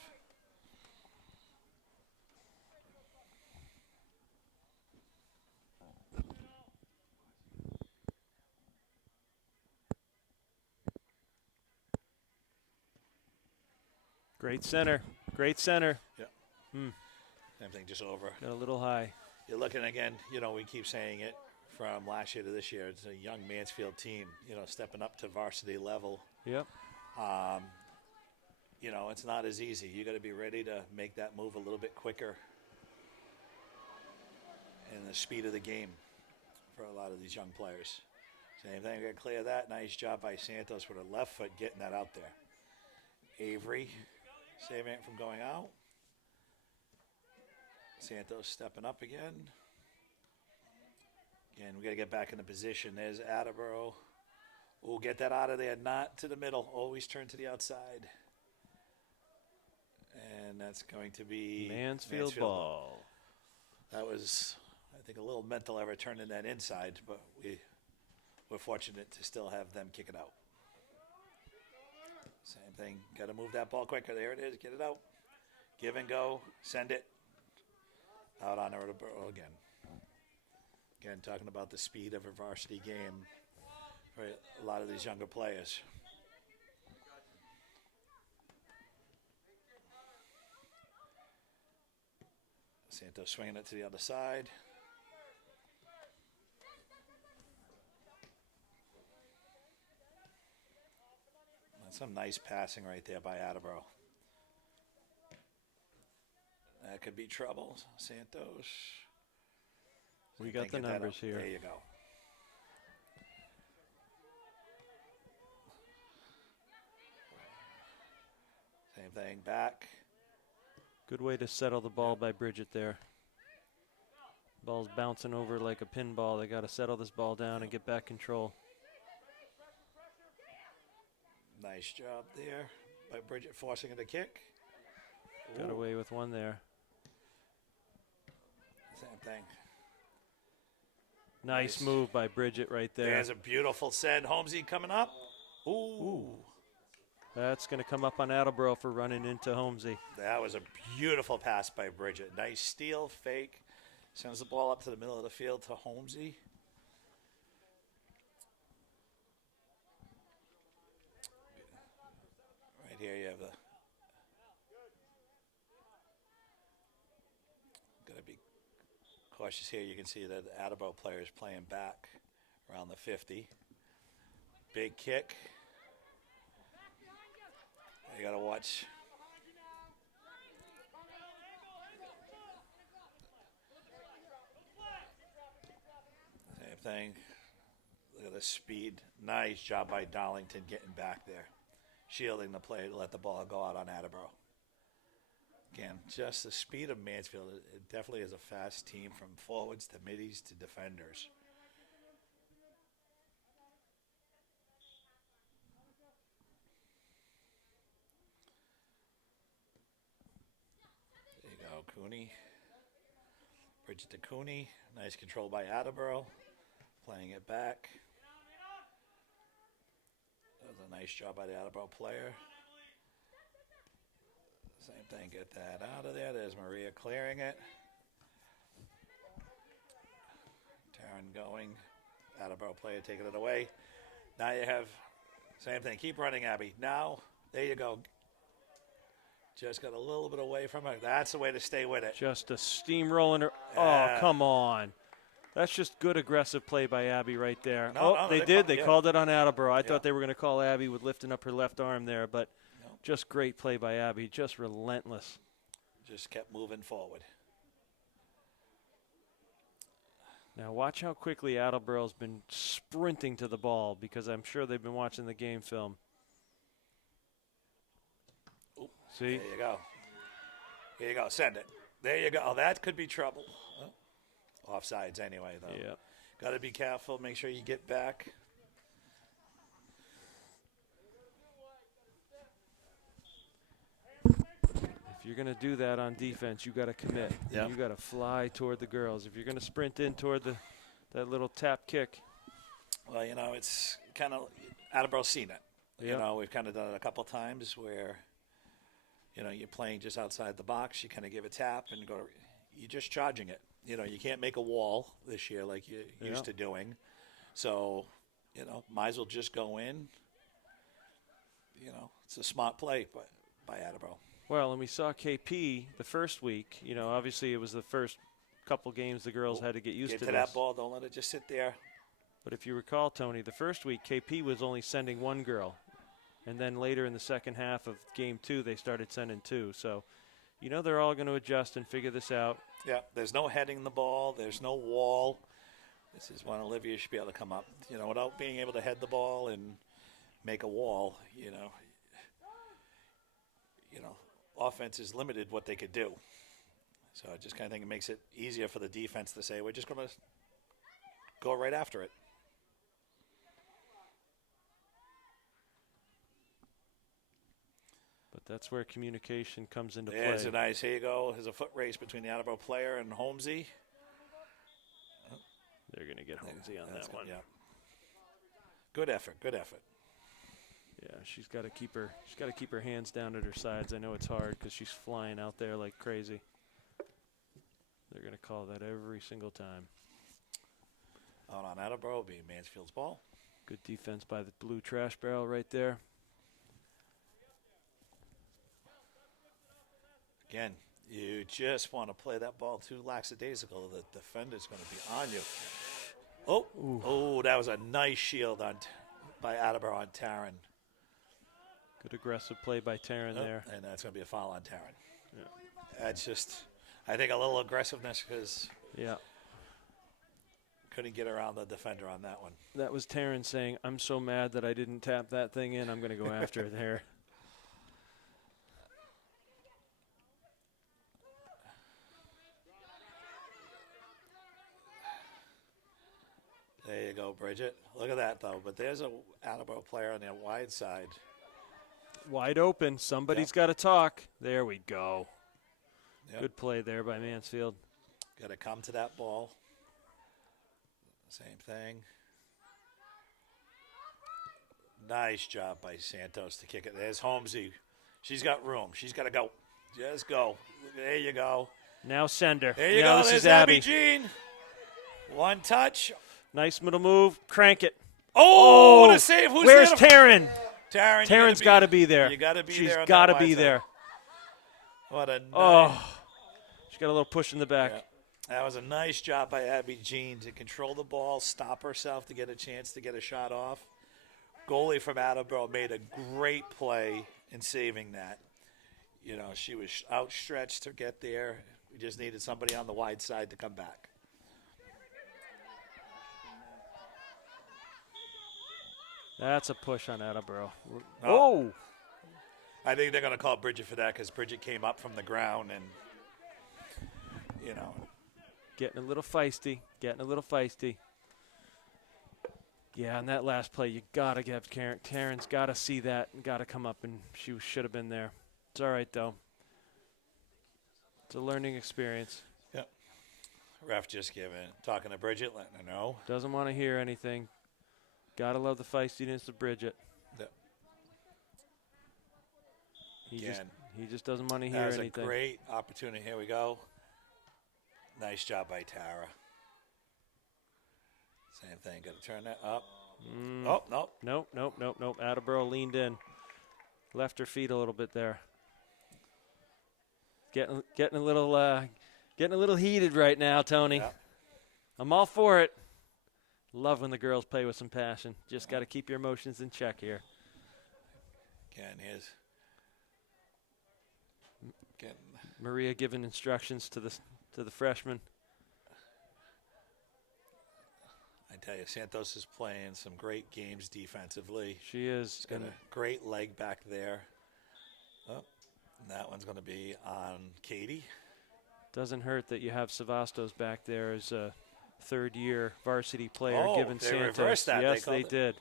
Great center. Great center. Yeah. Same thing, just over. Got a little high. You're looking again, we keep saying it from last year to this year. It's a young Mansfield team, stepping up to varsity level. Yep. It's not as easy. You got to be ready to make that move a little bit quicker in the speed of the game for a lot of these young players. Same thing, we got to clear that. Nice job by Santos with her left foot getting that out there. Avery saving it from going out. Santos stepping up again. Again, we got to get back in the position. There's Attleboro. We'll get that out of there, not to the middle. Always turn to the outside. And that's going to be Mansfield ball. That was, I think, a little mental error turning that inside, but we're fortunate to still have them kick it out. Same thing. Got to move that ball quicker. There it is. Get it out. Give and go. Send it. Out on Attleboro again. Again, talking about the speed of a varsity game for a lot of these younger players. Santos swinging it to the other side. That's some nice passing right there by Attleboro. That could be trouble. Santos. We got the numbers here. There you go. thing, back. Good way to settle the ball by Bridget there. Ball's bouncing over like a pinball. They got to settle this ball down and get back control. Nice job there by Bridget forcing it to kick. Got Ooh. away with one there. Same thing. Nice move by Bridget right there. There's a beautiful send. Holmesy coming up. Ooh. That's going to come up on Attleboro for running into Holmesy. That was a beautiful pass by Bridget. Nice steal, fake. Sends the ball up to the middle of the field to Holmesy. Right here you have the... Got to be cautious here. You can see that the Attleboro player is playing back around the 50. Big kick. You got to watch. Same thing. Look at the speed. Nice job by Darlington getting back there. Shielding the play to let the ball go out on Attleboro. Again, just the speed of Mansfield. It definitely is a fast team from forwards to middies to defenders. There you go, Cooney. Bridget to Cooney. Nice control by Attleboro. Playing it back. That was a nice job by the Attleboro player. Same thing, get that out of there. There's Maria clearing it. Taryn going. Attleboro player taking it away. Now you have, same thing, keep running, Abby. Now, there you go. Just got a little bit away from her. That's the way to stay with it. Just a steamrolling her. Oh, come on. That's just good aggressive play by Abby right there. No, they did. They called it on Attleboro. I thought they were going to call Abby with lifting up her left arm there, but just great play by Abby. Just relentless. Just kept moving forward. Now watch how quickly Attleboro's been sprinting to the ball because I'm sure they've been watching the game film. Oop, see? There you go. Here you go. Send it. There you go. Oh, that could be trouble. Oh. Offsides anyway, though. Yeah. Got to be careful. Make sure you get back. If you're going to do that on defense, you got to commit. Yep. You got to fly toward the girls. If you're going to sprint in toward that little tap kick. Well, you know, it's kind of Attleboro's seen it. Yep. You know, we've kind of done it a couple times where, you know, you're playing just outside the box. You kind of give a tap and go. You're just charging it. You know, you can't make a wall this year like you used to doing. So, you know, might as well just go in. You know, it's a smart play by Attleboro. Well, and we saw KP the first week. You know, obviously it was the first couple games the girls had to get used to this. That ball. Don't let it just sit there. But if you recall, Tony, the first week KP was only sending one girl. And then later in the second half of game 2, they started sending 2. So, you know, they're all going to adjust and figure this out. Yeah, there's no heading the ball. There's no wall. This is when Olivia should be able to come up. You know, without being able to head the ball and make a wall, you know, offense is limited what they could do. So I just kind of think it makes it easier for the defense to say, we're just going to go right after it. But that's where communication comes into play. There's a nice, here you go. There's a foot race between the Attleboro player and Holmesy. They're going to get Holmesy on that one. Yeah. Good effort. Good effort. Yeah, she's got to keep her hands down at her sides. I know it's hard because she's flying out there like crazy. They're going to call that every single time. Out on Attleboro, being Mansfield's ball. Good defense by the blue trash barrel right there. Again, you just want to play that ball too lackadaisical. The defender's going to be on you. Oh, that was a nice shield by Attleboro on Taryn. Good aggressive play by Taryn there. And that's going to be a foul on Taryn. Yeah. That's just, I think, a little aggressiveness because couldn't get around the defender on that one. That was Taryn saying, I'm so mad that I didn't tap that thing in. I'm going to go after it there. you go, Bridget. Look at that, though. But there's a Attleboro player on the wide side. Wide open. Somebody's Yep. got to talk. There we go. Yep. Good play there by Mansfield. Got to come to that ball. Same thing. Nice job by Santos to kick it. There's Holmesy. She's got room. She's got to go. Just go. There you go. Now send her. There you now go. This There's is Abby. Jean. One touch. Nice middle move. Crank it. Oh, what a save. Who's Where's there? Taryn? Taryn. Taryn's got to be there. You got to be She's there. She's got to be there. What a nice. Oh, she got a little push in the back. Yeah. That was a nice job by Abby Jean to control the ball, stop herself to get a chance to get a shot off. Goalie from Attleboro made a great play in saving that. You know, she was outstretched to get there. We just needed somebody on the wide side to come back. That's a push on Attleboro. Oh. I think they're going to call Bridget for that because Bridget came up from the ground and, you know. Getting a little feisty. Yeah, on that last play, you got to give Karen. Taryn's got to see that and got to come up, and she should have been there. It's all right, though. It's a learning experience. Yep. Ref just talking to Bridget, letting her know. Doesn't want to hear anything. Got to love the feistiness of Bridget. Yep. He just doesn't want to hear anything. That was a great opportunity. Here we go. Nice job by Tara. Same thing. Got to turn that up. Oh, no. Nope. Attleboro leaned in. Left her feet a little bit there. Getting a little heated right now, Tony. Yep. I'm all for it. Love when the girls play with some passion. Just got to keep your emotions in check here. Again, here's Maria giving instructions to the freshman. I tell you, Santos is playing some great games defensively. She is. She's got a great leg back there. Oh, and that one's going to be on Katie. Doesn't hurt that you have Savastos back there as a third-year varsity player given they Santos. reversed that. Yes, they did.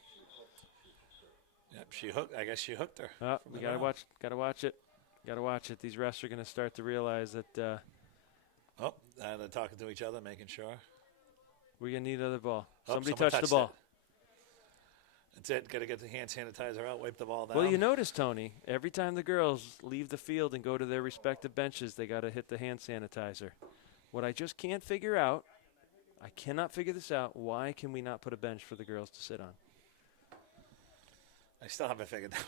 Yep, she hooked. I guess she hooked her. We gotta watch it. These refs are gonna start to realize that. And they're talking to each other, making sure. We're gonna need another ball. Somebody touched the ball. It. That's it. Got to get the hand sanitizer out, wipe the ball down. Well, you notice, Tony, every time the girls leave the field and go to their respective benches, they got to hit the hand sanitizer. What I just can't figure out, I cannot figure this out, why can we not put a bench for the girls to sit on? I still haven't figured that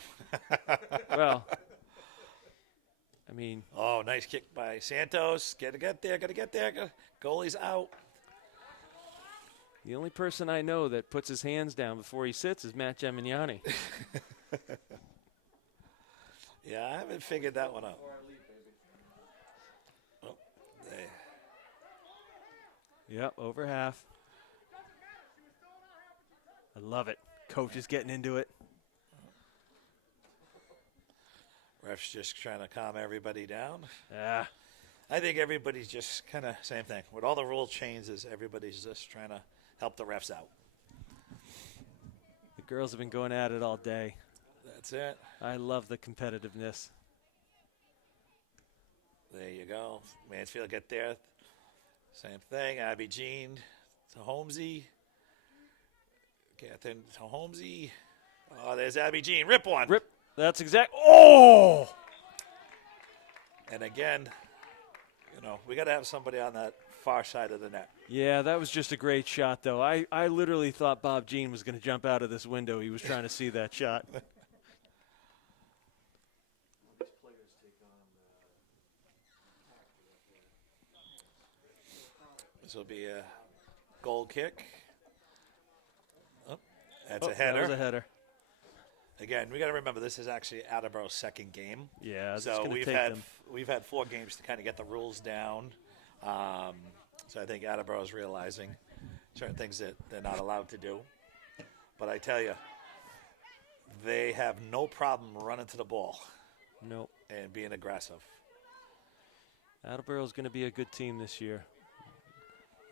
one. Well, I mean. Oh, nice kick by Santos. Got to get there. Goalie's out. The only person I know that puts his hands down before he sits is Matt Gemignani. Yeah, I haven't figured that one out. Oh, there. Yep, over half. I love it. Coach is getting into it. Ref's just trying to calm everybody down. Yeah. I think everybody's just kind of same thing. With all the rule changes, everybody's just trying to help the refs out. The girls have been going at it all day. That's it. I love the competitiveness. There you go. Mansfield get there. Same thing. Abby Jean to Holmesy. Catherine to Holmesy. Oh, there's Abby Jean. Rip one. Rip. That's exact. Oh! And again, we got to have somebody on that far side of the net. Yeah, that was just a great shot, though. I literally thought Bob Jean was going to jump out of this window. He was trying to see that shot. This will be a goal kick. Oh, that's a header. That was a header. Again, we got to remember this is actually Attleboro's second game. Yeah, so we've had 4 games to kind of get the rules down. So I think Attleboro's realizing certain things that they're not allowed to do. But I tell you, they have no problem running to the ball. Nope. And being aggressive. Attleboro's going to be a good team this year.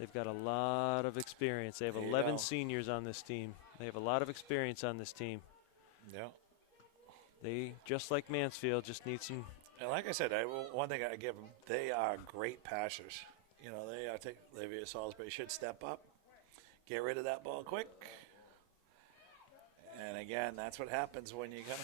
They've got a lot of experience. They have There you 11 go. seniors on this team. They have a lot of experience on this team. Yeah. They, just like Mansfield, just need some. And like I said, one thing I give them, they are great passers. You know, they are. Olivia Salisbury should step up, get rid of that ball quick. And again, that's what happens when you come.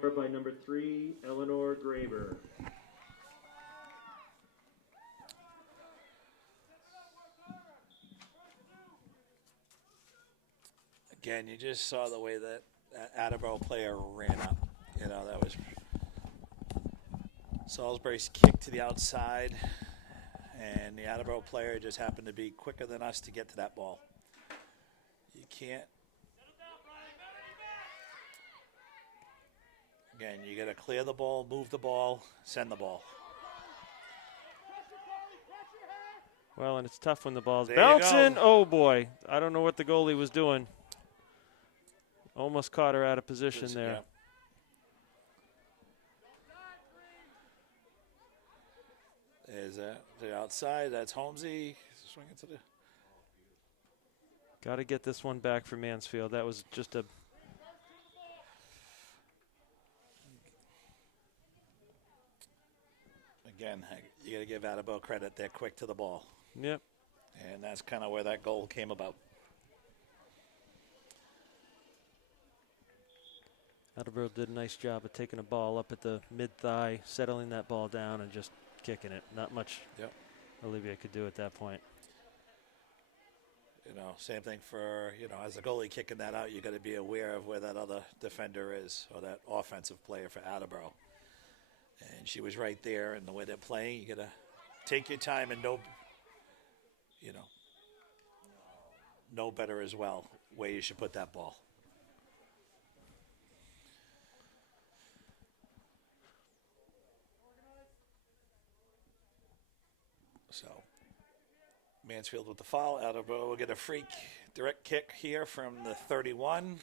Scored by number 3, Eleanor Graber. Again, you just saw the way that Attleboro player ran up. You know, that was Salisbury's kick to the outside, and the Attleboro player just happened to be quicker than us to get to that ball. You can't. Again, you got to clear the ball, move the ball, send the ball. Well, and it's tough when the ball's There you bouncing. go. Oh, boy. I don't know what the goalie was doing. Almost caught her out of position there. Yeah. There's the outside. That's Holmesy. Swing it to the. Got to get this one back for Mansfield. That was just a. Again, you got to give Attleboro credit. They're quick to the ball. Yep. And that's kind of where that goal came about. Attleboro did a nice job of taking a ball up at the mid-thigh, settling that ball down, and just kicking it. Not much Olivia could do at that point. You know, same thing for, as a goalie kicking that out, you got to be aware of where that other defender is or that offensive player for Attleboro. And she was right there, and the way they're playing, you got to take your time and know better as well where you should put that ball. So, Mansfield with the foul. Attleboro will get a free direct kick here from the 31.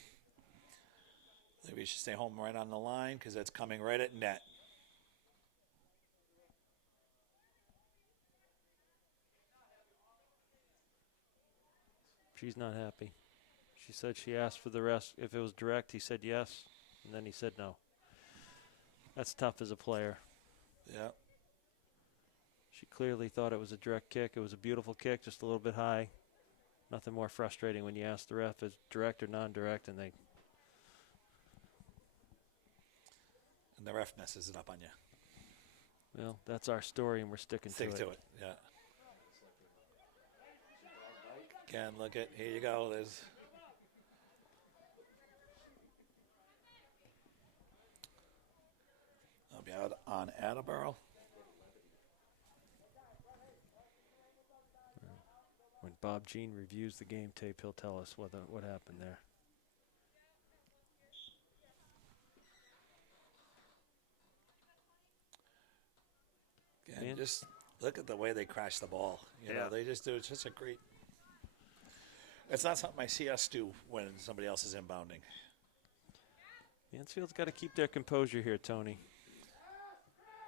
Maybe we should stay home right on the line because that's coming right at net. She's not happy. She said she asked for the rest. If it was direct, he said yes, and then he said no. That's tough as a player. Yeah. She clearly thought it was a direct kick. It was a beautiful kick, just a little bit high. Nothing more frustrating when you ask the ref if it's direct or non-direct, and the ref messes it up on you. Well, that's our story, and we're sticking to it. Stick to it, yeah. Again, look at, here you go. There's I'll be out on Attleboro. When Bob Jean reviews the game tape, he'll tell us what happened there. Again, just look at the way they crash the ball. You know, they just do it's just a great. It's not something I see us do when somebody else is inbounding. Mansfield's got to keep their composure here, Tony.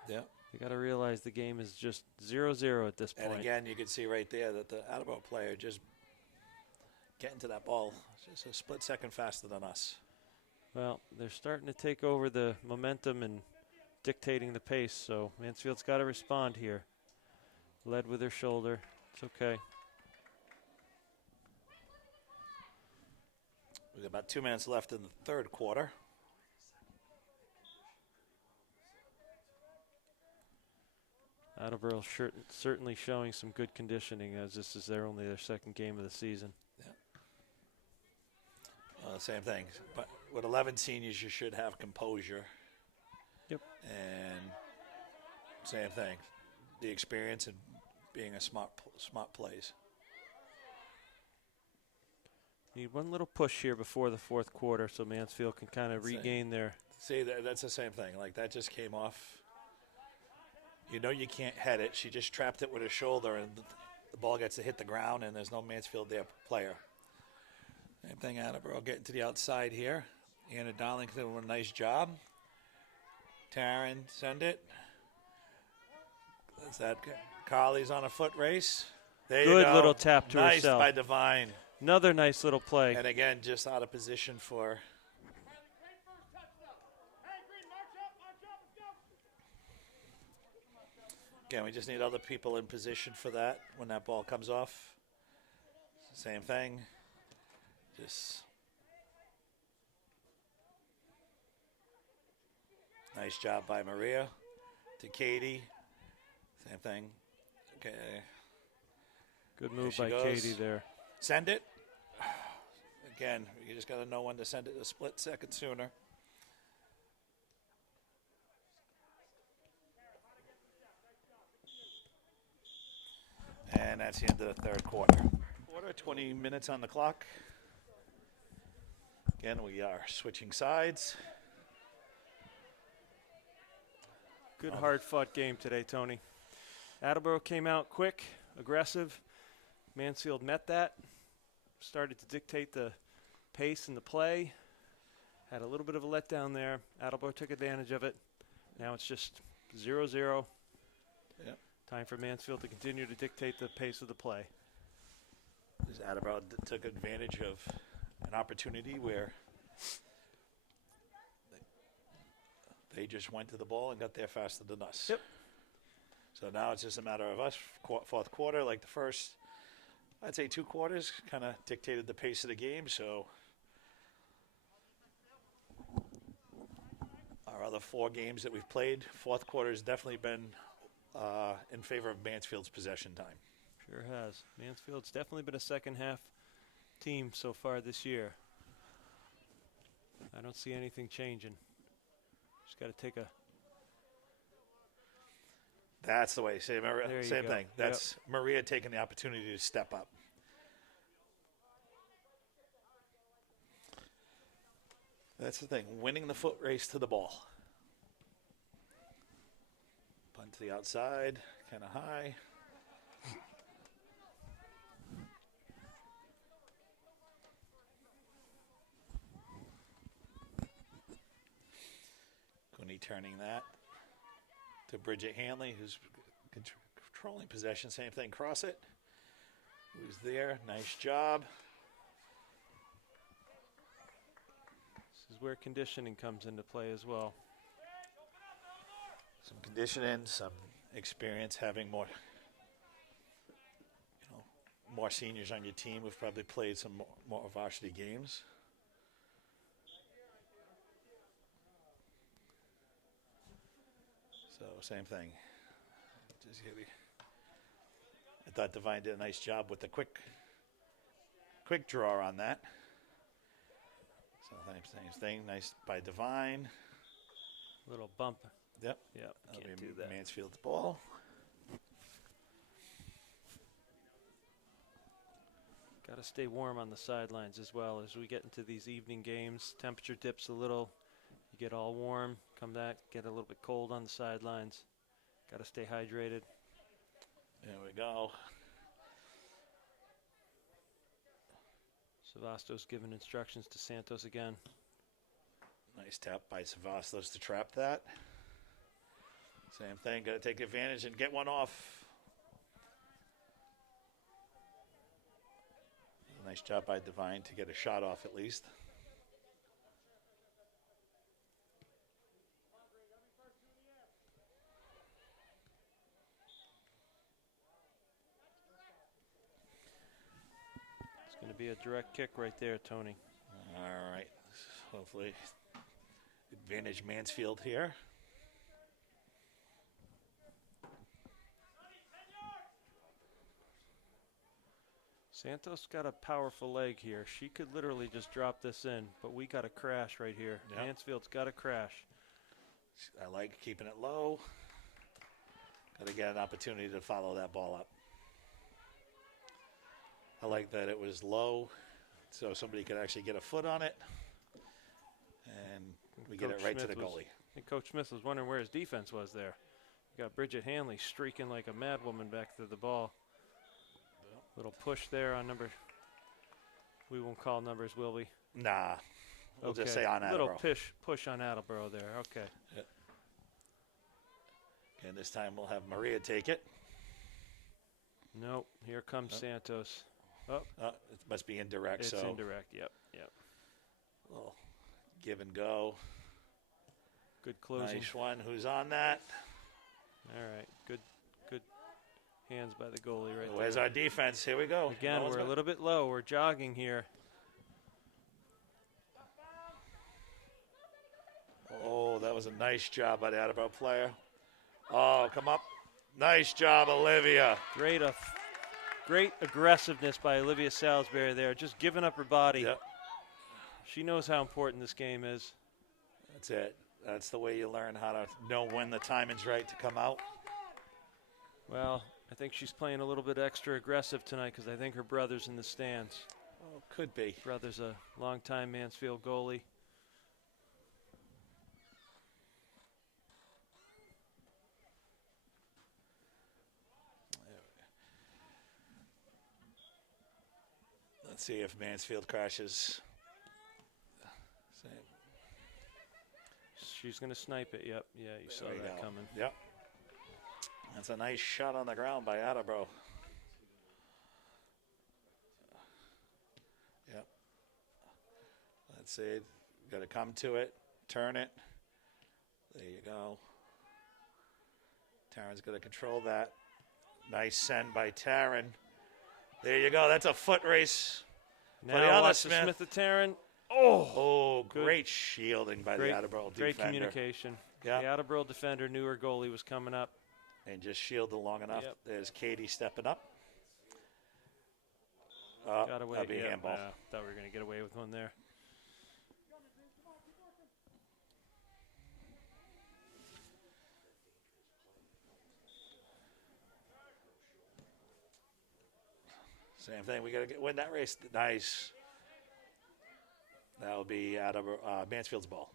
Yeah. You got to realize the game is just 0-0 at this point. And again, you can see right there that the Attleboro player just getting to that ball just a split second faster than us. Well, they're starting to take over the momentum and dictating the pace, so Mansfield's got to respond here. Led with her shoulder. It's okay. We've got about 2 minutes left in the third quarter. Attleboro certainly showing some good conditioning, as this is only their second game of the season. Yeah. Same thing. But with 11 seniors, you should have composure. Yep. And same thing. The experience and being a smart plays. Need one little push here before the fourth quarter so Mansfield can kind of regain their See, that's the same thing. Like, that just came off. You know you can't head it. She just trapped it with her shoulder, and the ball gets to hit the ground, and there's no Mansfield there player. Same thing, Attleboro getting to the outside here. Anna Darlington doing a nice job. Taryn, send it. That's that. Carly's on a foot race. There you Good go. little tap to nice herself. by Divine. Another nice little play. And again, just out of position for. Again, we just need other people in position for that when that ball comes off. Same thing. Just nice job by Maria to Katie. Same thing. Okay. Good move There by she goes. Katie there. Send it. Again, you just got to know when to send it a split second sooner. And that's the end of the third quarter. 20 minutes on the clock. Again, we are switching sides. Good hard-fought game today, Tony. Attleboro came out quick, aggressive. Mansfield met that. Started to dictate the pace and the play. Had a little bit of a letdown there. Attleboro took advantage of it. Now it's just 0-0. Yep. Time for Mansfield to continue to dictate the pace of the play. Attleboro took advantage of an opportunity where they just went to the ball and got there faster than us. Yep. So now it's just a matter of us, fourth quarter, like the first, I'd say 2 quarters, kind of dictated the pace of the game. So our other 4 games that we've played, fourth quarter has definitely been in favor of Mansfield's possession time. Sure has. Mansfield's definitely been a second-half team so far this year. I don't see anything changing. Just got to take a... That's the way. Same There you thing. go. That's Maria taking the opportunity to step up. That's the thing. Winning the foot race to the ball. Punt to the outside, kind of high. Cooney turning that to Bridget Hanley, who's controlling possession. Same thing, cross it. Who's there? Nice job. This is where conditioning comes into play as well. Some conditioning, some experience, having more, more seniors on your team who've probably played some more varsity games. So same thing. I thought Divine did a nice job with the quick draw on that. So same thing, nice by Divine. Little bump. Yep. Yep, That'll can't be do that. Mansfield's ball. Got to stay warm on the sidelines as well as we get into these evening games. Temperature dips a little. You get all warm, come back, get a little bit cold on the sidelines. Got to stay hydrated. There we go. Savastos giving instructions to Santos again. Nice tap by Savastos to trap that. Same thing, got to take advantage and get one off. Nice job by Divine to get a shot off at least. It's going to be a direct kick right there, Tony. All right, hopefully advantage Mansfield here. Santos got a powerful leg here. She could literally just drop this in, but we got a crash right here. Yep. Mansfield's got a crash. I like keeping it low. Got to get an opportunity to follow that ball up. I like that it was low, so somebody could actually get a foot on it. And We get it right to the goalie. I think Coach Smith was wondering where his defense was there. You got Bridget Hanley streaking like a madwoman back to the ball. Little push there on number. We won't call numbers, will we? Nah. We'll Okay. just say on Attleboro. Little push on Attleboro there. Okay. Yep. And this time we'll have Maria take it. Nope. Here comes Santos. Oh, It must be indirect. it's so indirect. Yep. Little give and go. Good closing. Nice one. Who's on that? All right. Good hands by the goalie right Where's there. our defense? Here we go. Again, No one's we're a got- little bit low. We're jogging here. Oh, that was a nice job by the Attleboro player. Oh, come up. Nice job, Olivia. Great aggressiveness by Olivia Salisbury there, just giving up her body. Yep, She knows how important this game is. that's it. That's the way you learn how to know when the timing's right to come out. Well, I think she's playing a little bit extra aggressive tonight because I think her brother's in the stands. Oh, could be. Brother's a longtime Mansfield goalie. Let's see if Mansfield crashes. Same. She's going to snipe it. Yep. Yeah, you saw There we that go. coming. Yep. That's a nice shot on the ground by Attleboro. Yep. Let's see. Got to come to it. Turn it. There you go. Taryn's going to control that. Nice send by Taryn. There you go. That's a foot race. For the Now other watch the Smith. Smith to Taryn. Oh, Good. great shielding by the Attleboro Great defender. communication. Yeah. The Attleboro defender knew her goalie was coming up. And just shielded long enough. Yep. There's Katie stepping up. Oh, Got away. that'd be a handball. Thought we were going to get away with one there. Same thing. We got to win that race. Nice. That will be out of Mansfield's ball.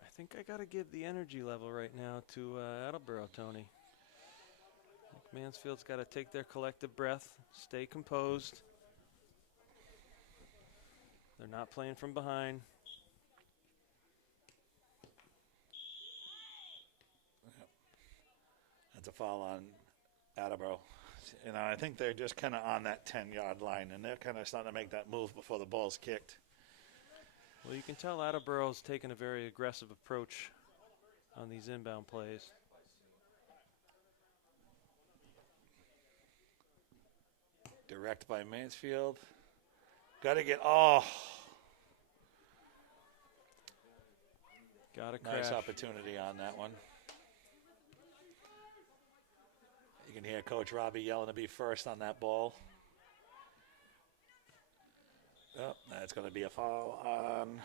I think I got to give the energy level right now to Attleboro, Tony. I think Mansfield's got to take their collective breath, stay composed. They're not playing from behind. That's a foul on Attleboro. You know, I think they're just kind of on that 10-yard line, and they're kind of starting to make that move before the ball's kicked. Well, you can tell Attleboro's taking a very aggressive approach on these inbound plays. Direct by Mansfield. Got to get, oh, Got to crash. nice opportunity on that one. You can hear Coach Robbie yelling to be first on that ball. Oh, that's going to be a foul on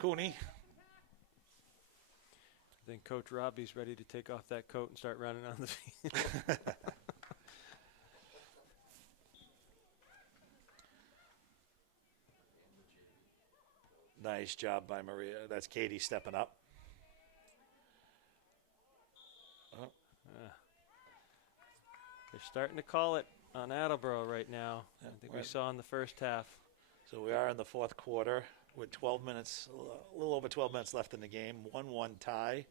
Cooney. I think Coach Robbie's ready to take off that coat and start running on the field. Nice job by Maria. That's Katie stepping up. They're starting to call it on Attleboro right now. Yeah, I think right. we saw in the first half. So we are in the fourth quarter with 12 minutes, a little over 12 minutes left in the game. 1-1 tie.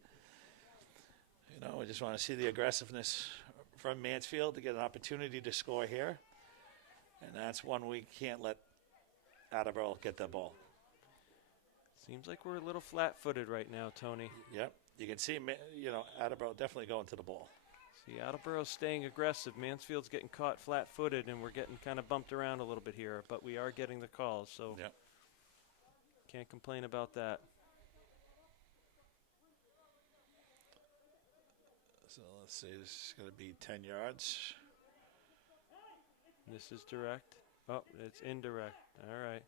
You know, we just want to see the aggressiveness from Mansfield to get an opportunity to score here. And that's one we can't let Attleboro get the ball. Seems like we're a little flat-footed right now, Tony. Yep. You can see, you know, Attleboro definitely going to the ball. See, Attleboro's staying aggressive. Mansfield's getting caught flat-footed, and we're getting kind of bumped around a little bit here. But we are getting the calls, so Yep. can't complain about that. So let's see, this is going to be 10 yards. This is direct. Oh, it's indirect. All right.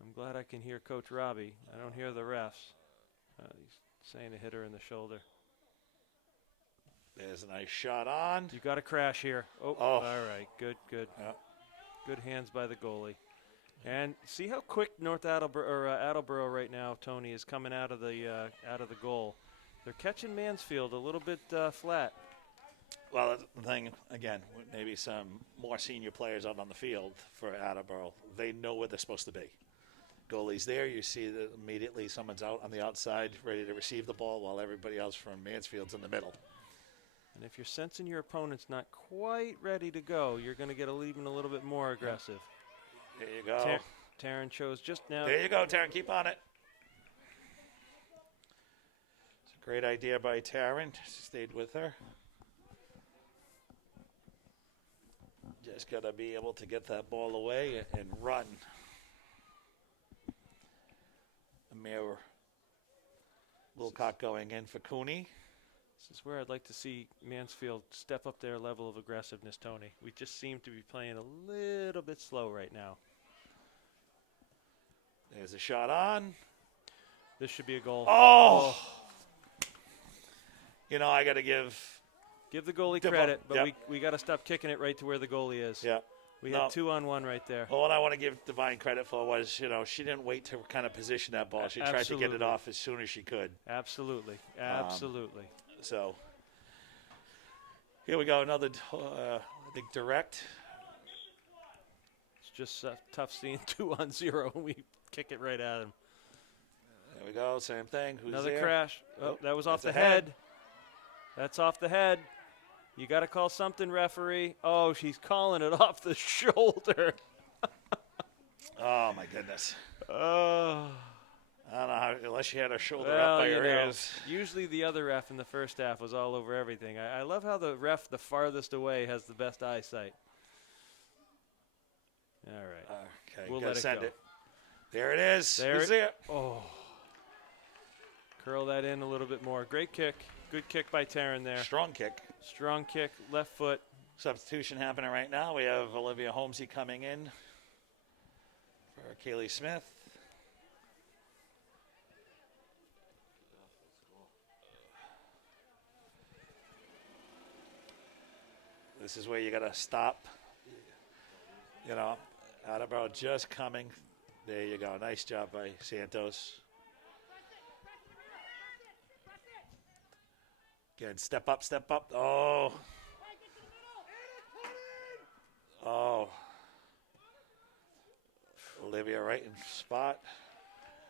I'm glad I can hear Coach Robbie. I don't hear the refs. He's saying a hit her in the shoulder. There's a nice shot on. You got to crash here. Oh, Oh. all right. Good. Yep. Good hands by the goalie. And see how quick North Attleboro, or Attleboro right now, Tony, is coming out of the goal. They're catching Mansfield a little bit flat. Well, that's the thing, again, maybe some more senior players out on the field for Attleboro. They know where they're supposed to be. Goalie's there. You see that immediately someone's out on the outside ready to receive the ball while everybody else from Mansfield's in the middle. And if you're sensing your opponent's not quite ready to go, you're going to get even a little bit more aggressive. There you go. Taryn chose just now. There you go, Taryn. Keep on it. It's a great idea by Taryn. Stayed with her. Just got to be able to get that ball away and run. Amir Wilcock going in for Cooney. This is where I'd like to see Mansfield step up their level of aggressiveness, Tony. We just seem to be playing a little bit slow right now. There's a shot on. This should be a goal. Oh! You know, I got to give the goalie credit, but yep. we got to stop kicking it right to where the goalie is. Yeah. We had 2-on-1 right there. Well, what I want to give Divine credit for was, you know, she didn't wait to kind of position that ball. She tried to get it off as soon as she could. Absolutely. Absolutely. So here we go, another, I think, direct. It's just tough seeing 2-on-0 when we kick it right at him. There we go, same thing. Who's Another there? crash. Oh, that was off the head. head. That's off the head. You got to call something, referee. Oh, she's calling it off the shoulder. Oh, my goodness. Oh. I don't know how, unless she had her shoulder up by her ears. Usually the other ref in the first half was all over everything. I love how the ref the farthest away has the best eyesight. All right. Okay, we'll gotta let it send go. it. There it is. Who's there? Oh. Curl that in a little bit more. Great kick. Good kick by Taryn there. Strong kick. Strong kick, left foot. Substitution happening right now. We have Olivia Holmesy coming in for Kaylee Smith. This is where you got to stop. You know, Attleboro just coming. There you go. Nice job by Santos. Again, step up, step up. Oh. Oh. Olivia right in spot.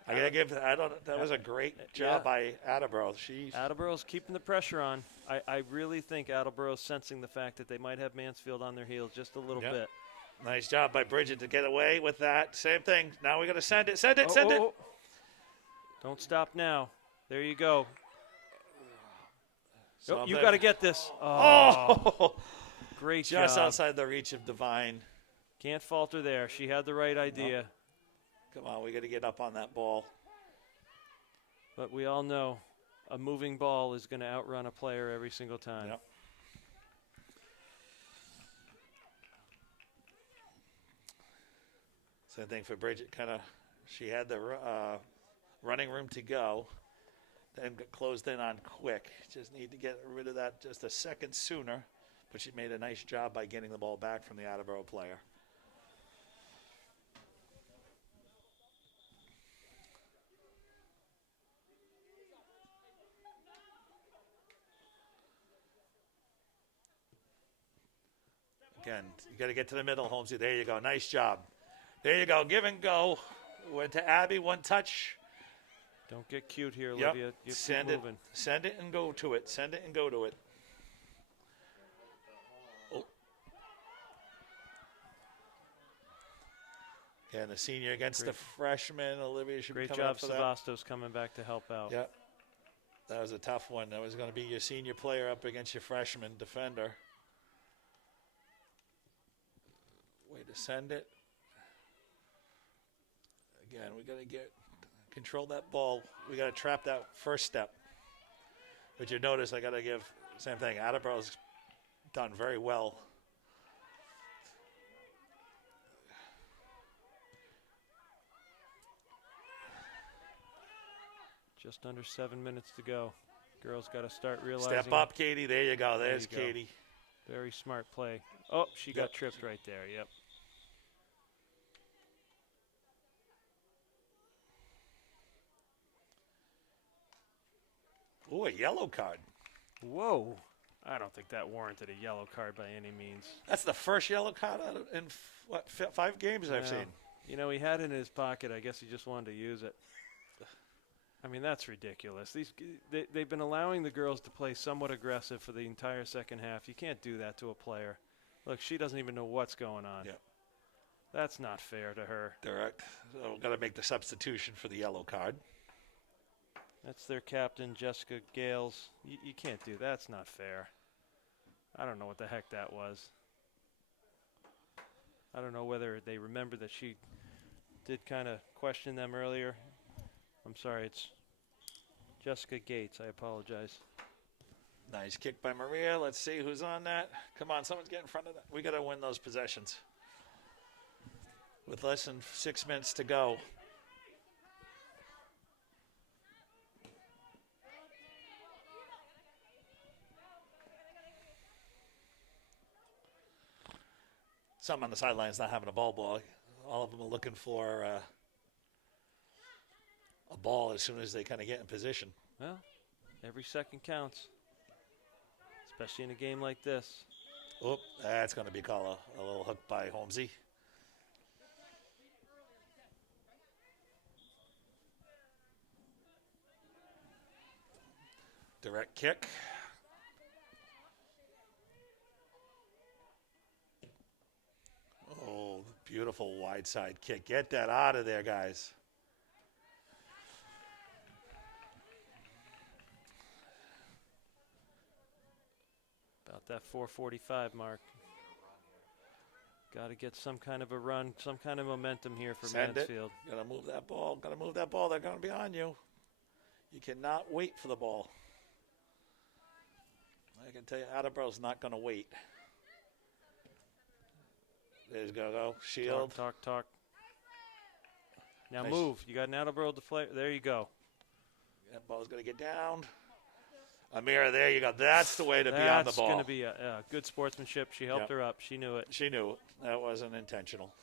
I gotta give. That was a great job by Attleboro. Attleboro's keeping the pressure on. I really think Attleboro's sensing the fact that they might have Mansfield on their heels just a little bit. Nice job by Bridget to get away with that. Same thing. Now we got to send it. Send it. Send it. Don't stop now. There you go. So you got to get this. Oh. Great job. Just outside the reach of Divine. Can't falter there. She had the right idea. Nope. Come on, we got to get up on that ball. But we all know a moving ball is going to outrun a player every single time. Yep. Same thing for Bridget. She had the running room to go, then got closed in on quick. Just need to get rid of that just a second sooner. But she made a nice job by getting the ball back from the Attleboro player. Again, you got to get to the middle, Holmesy. There you go. Nice job. There you go. Give and go. Went to Abby. One touch. Don't get cute here, Yep. Olivia. You Send keep it. moving. Send it and go to it. Send it and go to it. Oh. Yeah, and the senior against the freshman. Olivia should be Great coming job, up for that. Savastos coming back to help out. Yep. That was a tough one. That was going to be your senior player up against your freshman defender. Way to send it. Again, we got to control that ball. We got to trap that first step. But you notice I got to give same thing. Attleboro's done very well. Just under 7 minutes to go. Girls got to start realizing. Step up, Katie. There you go. There's There you go. Katie. Very smart play. Oh, she got tripped right there. Yep. Ooh, a yellow card. Whoa. I don't think that warranted a yellow card by any means. That's the first yellow card in 5 games I've seen. You know, he had it in his pocket. I guess he just wanted to use it. I mean, that's ridiculous. They've been allowing the girls to play somewhat aggressive for the entire second half. You can't do that to a player. Look, she doesn't even know what's going on. Yep. That's not fair to her. Direct. So we've got to make the substitution for the yellow card. That's their captain, Jessica Gales. You can't do that. That's not fair. I don't know what the heck that was. I don't know whether they remember that she did kind of question them earlier. I'm sorry, it's Jessica Gates. I apologize. Nice kick by Maria. Let's see who's on that. Come on, someone's getting in front of that. We got to win those possessions. With less than 6 minutes to go. Some on the sidelines not having a ball. All of them are looking for a ball as soon as they kind of get in position. Well, every second counts, especially in a game like this. Oh, that's going to be called a little hook by Holmesy. Direct kick. Oh, beautiful wide side kick. Get that out of there, guys. About that 4:45 mark. Got to get some kind of a run, some kind of momentum here for Mansfield. Got to move that ball. Got to move that ball. They're going to be on you. You cannot wait for the ball. I can tell you, Attleboro's not going to wait. There's go. Shield. Talk. Now Nice. move. You got an Attleboro deflator. There you go. That ball's going to get down. Amira, there you go. That's the way to be on the That's ball. going to be a good sportsmanship. She helped her up. She knew it. She knew that wasn't intentional.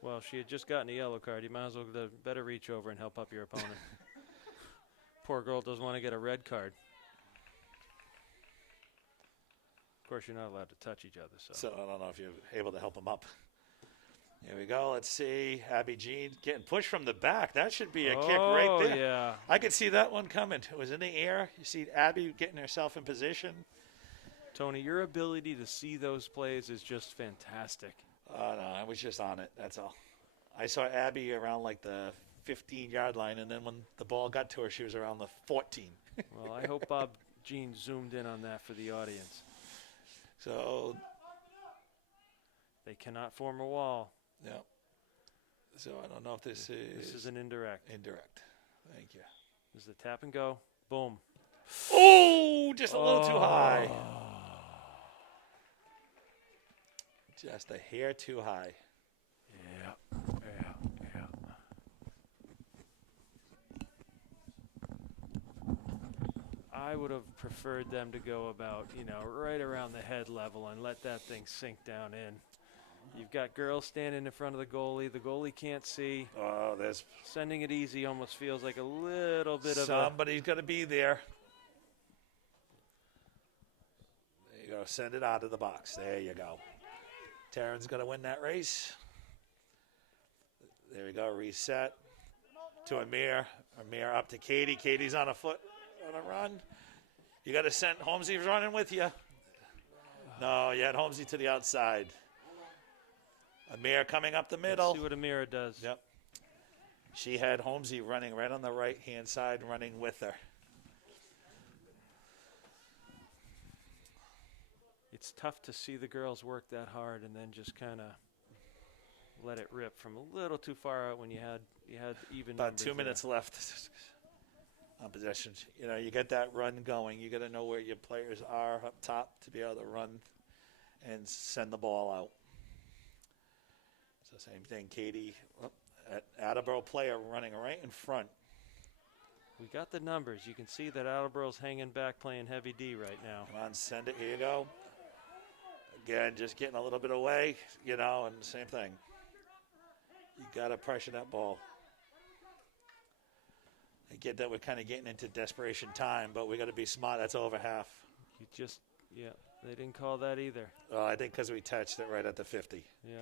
Well, she had just gotten a yellow card. You might as well better reach over and help up your opponent. Poor girl doesn't want to get a red card. Of course, you're not allowed to touch each other. So I don't know if you're able to help them up. Here we go. Let's see. Abby Jean getting pushed from the back. That should be a kick right there. Yeah. I could see that one coming. It was in the air. You see Abby getting herself in position. Tony, your ability to see those plays is just fantastic. Oh, no, I was just on it. That's all. I saw Abby around like the 15-yard line, and then when the ball got to her, she was around the 14. Well, I hope Bob Jean zoomed in on that for the audience. So, They cannot form a wall. yeah. So I don't know if this is... This is an indirect. Indirect. Thank you. This is the tap and go. Boom. Oh, just a little too high. Just a hair too high. Yeah. I would have preferred them to go about, right around the head level and let that thing sink down in. You've got girls standing in front of the goalie. The goalie can't see. Oh, there's... Sending it easy almost feels like a little bit of Somebody's going to be there. There you go. Send it out of the box. There you go. Taryn's going to win that race. There we go. Reset to Amir. Amir up to Katie. Katie's on a foot on a run. You got to send Holmesy's running with you. No, you had Holmesy to the outside. Amir coming up the middle. Let's see what Amira does. Yep. She had Holmesy running right on the right-hand side, running with her. It's tough to see the girls work that hard and then just kind of let it rip from a little too far out when you had even About numbers 2 minutes left on possession. You get that run going. You got to know where your players are up top to be able to run and send the ball out. So same thing, Katie, Attleboro player running right in front. We got the numbers. You can see that Attleboro's hanging back playing heavy D right now. Come on, send it. Here you go. Again, just getting a little bit away, and the same thing. You got to pressure that ball. get that we're kind of getting into desperation time, but we got to be smart. That's over half. You just, yeah, they didn't call that either. I think because we touched it right at the 50. Yeah.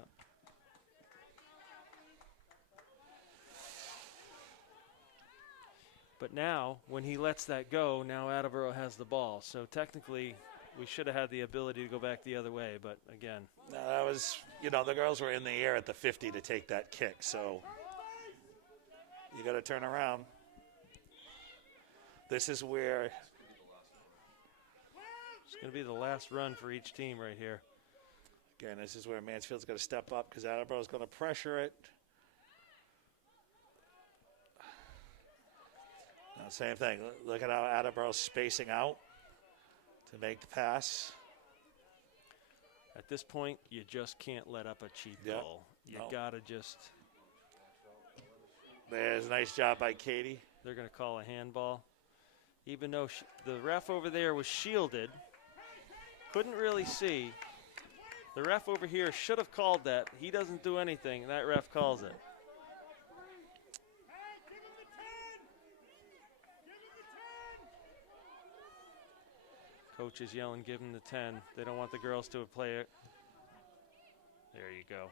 But now, when he lets that go, now Attleboro has the ball. So technically, we should have had the ability to go back the other way. But again, No, that was, the girls were in the air at the 50 to take that kick. So you got to turn around. This is where it's going to be the last run for each team right here. Again, this is where Mansfield's going to step up because Attleboro's going to pressure it. Now, same thing. Look at how Attleboro's spacing out to make the pass. At this point, you just can't let up a cheap Yep. goal. You No. got to just, There's a nice job by Katie. they're going to call a handball. Even though the ref over there was shielded, couldn't really see. The ref over here should have called that. He doesn't do anything, and that ref calls it. Coach is yelling, give him the 10. They don't want the girls to play it. There you go.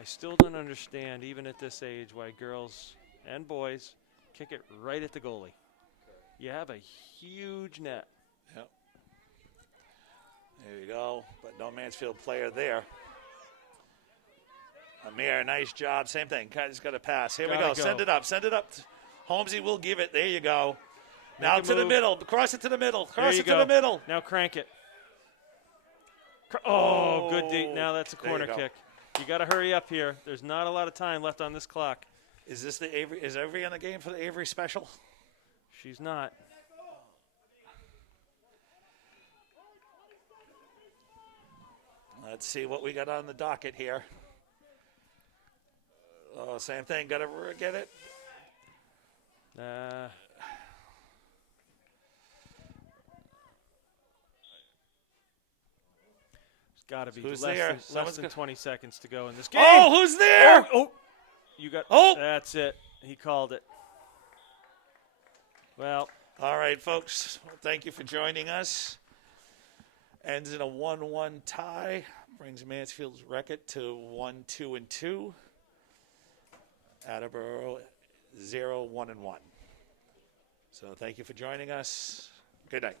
I still don't understand, even at this age, why girls and boys kick it right at the goalie. You have a huge net. Yep. There you go. But no Mansfield player there. Amir, nice job. Same thing. Just got to pass. Here we Gotta go. go. Send it up. Send it up. Holmesy will give it. There you go. Now Make a to the move. middle. Cross it to the middle. There Cross you it to go. the middle. Now crank it. Oh, good deep. Now that's a There you corner go. kick. You got to hurry up here. There's not a lot of time left on this clock. Is this the Avery? Is Avery in the game for the Avery special? She's not. Let's see what we got on the docket here. Oh, same thing. Got to get it. It's got to be Who's less there? than, less Someone's than go- 20 seconds to go in this game. Oh, who's there? Oh, you got. Oh. That's it. He called it. Well, All right, folks. Well, thank you for joining us. Ends in a 1-1 tie. Brings Mansfield's record to 1-2-2. Attleboro 0-1-1. So thank you for joining us. Good night.